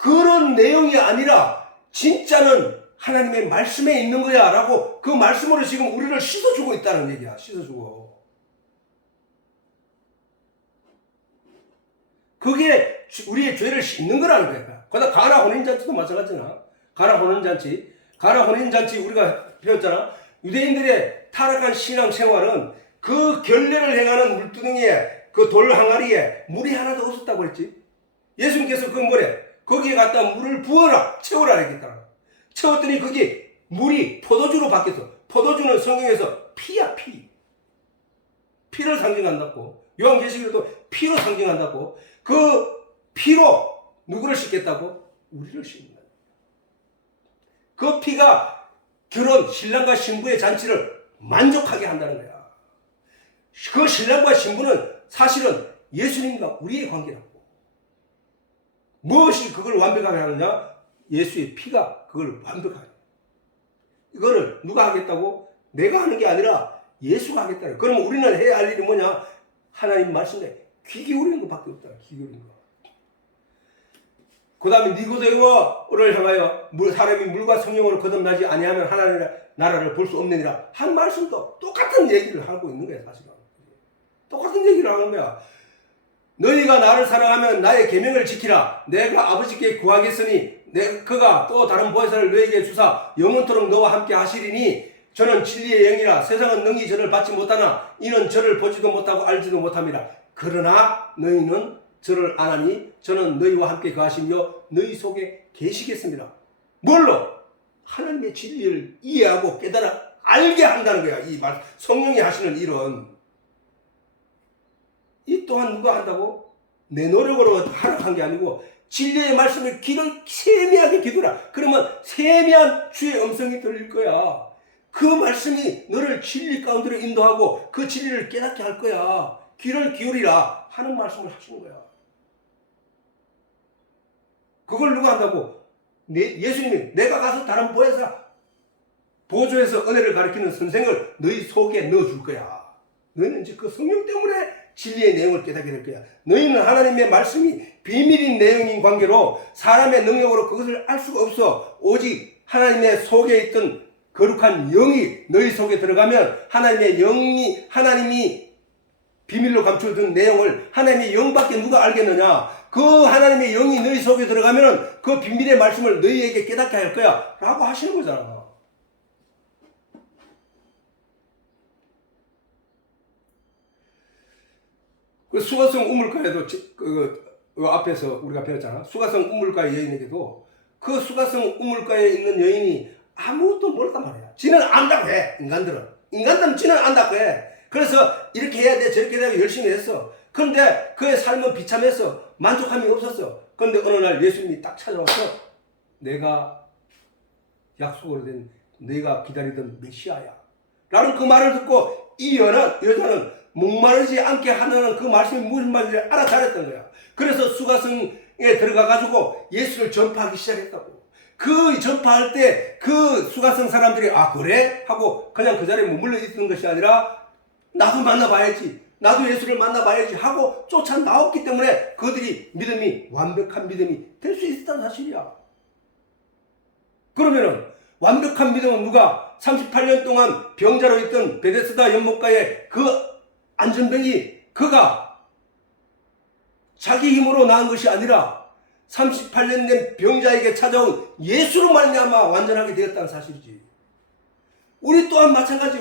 그런 내용이 아니라 진짜는 하나님의 말씀에 있는 거야 라고, 그 말씀으로 지금 우리를 씻어주고 있다는 얘기야. 씻어주고. 그게 우리의 죄를 씻는 거라는 거야. 그다음 가나 혼인잔치도 마찬가지잖아. 가나 혼인잔치 우리가 배웠잖아. 유대인들의 타락한 신앙 생활은 그 결례를 행하는 물두덩이에, 그 돌 항아리에 물이 하나도 없었다고 했지. 예수님께서 그 뭐래? 거기에 갖다 물을 부어라, 채우라 했겠다. 채웠더니 거기 물이 포도주로 바뀌었어. 포도주는 성경에서 피야, 피. 피를 상징한다고. 요한계시록에도 피로 상징한다고. 그 피로 누구를 씻겠다고? 우리를 씻는다. 그 피가 결혼, 신랑과 신부의 잔치를 만족하게 한다는 거야. 그 신랑과 신부는 사실은 예수님과 우리의 관계라고. 무엇이 그걸 완벽하게 하느냐? 예수의 피가 그걸 완벽하게. 이거를 누가 하겠다고? 내가 하는 게 아니라 예수가 하겠다. 그러면 우리는 해야 할 일이 뭐냐? 하나님 말씀에 귀 기울이는 것밖에 없다. 귀 기울이는 거. 그 다음에 니고데모를 향하여 사람이 물과 성령으로 거듭나지 아니하면 하나님의 나라를 볼 수 없느니라 한 말씀도 똑같은 얘기를 하고 있는 거야. 사실은 똑같은 얘기를 하는 거야. 너희가 나를 사랑하면 나의 계명을 지키라. 내가 아버지께 구하겠으니 그가 또 다른 보혜사를 너희에게 주사 영원토록 너와 함께 하시리니 저는 진리의 영이라. 세상은 능히 저를 받지 못하나 이는 저를 보지도 못하고 알지도 못함이라. 그러나 너희는 저를 아나니 저는 너희와 함께 거하시며 너희 속에 계시겠습니다. 뭘로? 하나님의 진리를 이해하고 깨달아 알게 한다는 거야. 이 말, 성령이 하시는 일은. 이 또한 누가 한다고? 내 노력으로 하려고 한 게 아니고 진리의 말씀을 귀를 세미하게 기두라. 그러면 세미한 주의 음성이 들릴 거야. 그 말씀이 너를 진리 가운데로 인도하고 그 진리를 깨닫게 할 거야. 귀를 기울이라 하는 말씀을 하시는 거야. 그걸 누가 한다고? 예수님이 내가 가서 다른 보조에서 은혜를 가르치는 선생을 너희 속에 넣어줄 거야. 너희는 이제 그 성령 때문에 진리의 내용을 깨닫게 될 거야. 너희는 하나님의 말씀이 비밀인 내용인 관계로 사람의 능력으로 그것을 알 수가 없어. 오직 하나님의 속에 있던 거룩한 영이 너희 속에 들어가면 하나님이 비밀로 감춰둔 내용을 하나님의 영밖에 누가 알겠느냐. 그 하나님의 영이 너희 속에 들어가면 그 비밀의 말씀을 너희에게 깨닫게 할 거야 라고 하시는 거잖아. 그 수가성 우물가에도 그 앞에서 우리가 배웠잖아. 수가성 우물가의 여인에게도 그 수가성 우물가에 있는 여인이 아무것도 모른단 말이야. 지는 안다고 해. 인간들은 지는 안다고 해. 그래서 이렇게 해야 돼 저렇게 해야 돼 열심히 했어. 그런데 그의 삶은 비참했어. 만족함이 없었어. 그런데 어느 날 예수님이 딱 찾아와서 내가 약속으로 된 네가 기다리던 메시아야 라는 그 말을 듣고 이 여자는 목마르지 않게 하는 그 말씀이 무슨 말인지 알아차렸던 거야. 그래서 수가성에 들어가가지고 예수를 전파하기 시작했다고. 그 전파할 때 그 수가성 사람들이 아 그래? 하고 그냥 그 자리에 머물러 있던 것이 아니라 나도 만나봐야지. 나도 예수를 만나봐야지 하고 쫓아 나왔기 때문에 그들이 믿음이 완벽한 믿음이 될 수 있었다는 사실이야. 그러면은 완벽한 믿음은 누가 38년 동안 병자로 있던 베데스다 연못가의 그 안전병이 그가 자기 힘으로 나은 것이 아니라 38년 된 병자에게 찾아온 예수로 말미암아 완전하게 되었다는 사실이지. 우리 또한 마찬가지.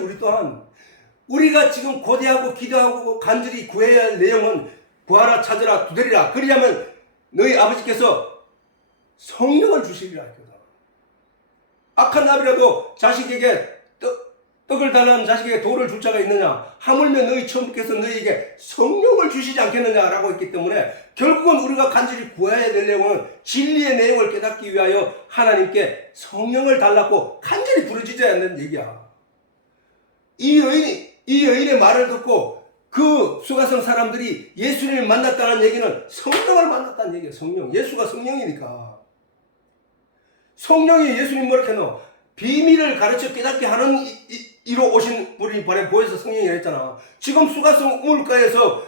우리가 지금 고대하고 기도하고 간절히 구해야 할 내용은 구하라 찾으라 두드리라. 그리하면 너희 아버지께서 성령을 주시리라 했거든. 악한 나비라도 자식에게 떡을 달라는 자식에게 돌을 줄 자가 있느냐? 하물며 너희 천부께서 너희에게 성령을 주시지 않겠느냐라고 했기 때문에 결국은 우리가 간절히 구해야 될 내용은 진리의 내용을 깨닫기 위하여 하나님께 성령을 달라고 간절히 부르짖어야 한다는 얘기야. 이 여인의 말을 듣고 그 수가성 사람들이 예수님을 만났다는 얘기는 성령을 만났다는 얘기야. 성령. 예수가 성령이니까. 성령이 예수님 뭐라고 해노? 비밀을 가르쳐 깨닫게 하는 이로 오신 분이 바로 보혜사 성령이라 했잖아. 지금 수가성 우물가에서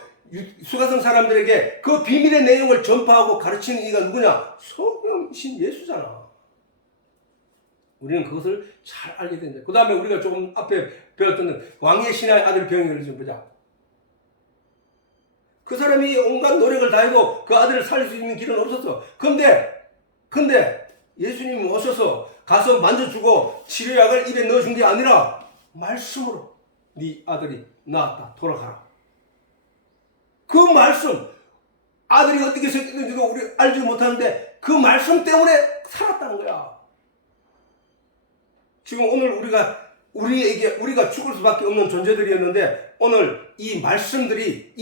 수가성 사람들에게 그 비밀의 내용을 전파하고 가르치는 이가 누구냐? 성령이신 예수잖아. 우리는 그것을 잘 알게 된다. 그 다음에 우리가 조금 앞에 배웠던 왕의 신하의 아들 병이를 좀 보자. 그 사람이 온갖 노력을 다해도 그 아들을 살릴 수 있는 길은 없었어. 근데 예수님이 오셔서 가서 만져주고 치료약을 입에 넣어준 게 아니라 말씀으로 네 아들이 나았다 돌아가라. 그 말씀 아들이 어떻게 생겼는지도 우리 알지 못하는데 그 말씀 때문에 살았다는 거야. 지금 오늘 우리가 죽을 수밖에 없는 존재들이었는데 오늘 이 말씀들이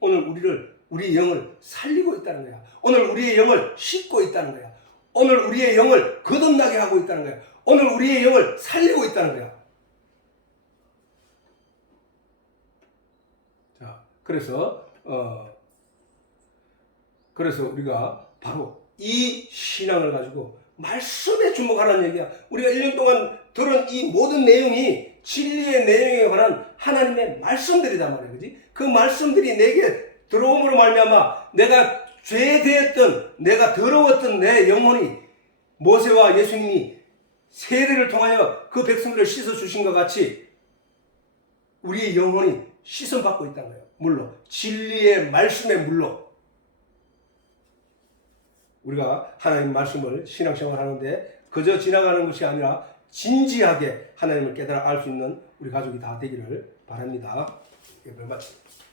오늘 우리의 영을 살리고 있다는 거야. 오늘 우리의 영을 씻고 있다는 거야. 오늘 우리의 영을 거듭나게 하고 있다는 거야. 오늘 우리의 영을 살리고 있다는 거야. 자, 그래서 우리가 바로 이 신앙을 가지고 말씀에 주목하라는 얘기야. 우리가 1년 동안 들은 이 모든 내용이 진리의 내용에 관한 하나님의 말씀들이단 말이야. 그지? 그 말씀들이 내게 들어옴으로 말미암아 내가 죄되었던, 내가 더러웠던 내 영혼이 모세와 예수님이 세례를 통하여 그 백성들을 씻어주신 것 같이 우리의 영혼이 씻음받고 있다는 거예요. 물로. 진리의 말씀의 물로. 우리가 하나님 말씀을 신앙생활 하는데 그저 지나가는 것이 아니라 진지하게 하나님을 깨달아 알 수 있는 우리 가족이 다 되기를 바랍니다. 예배 마칩니다.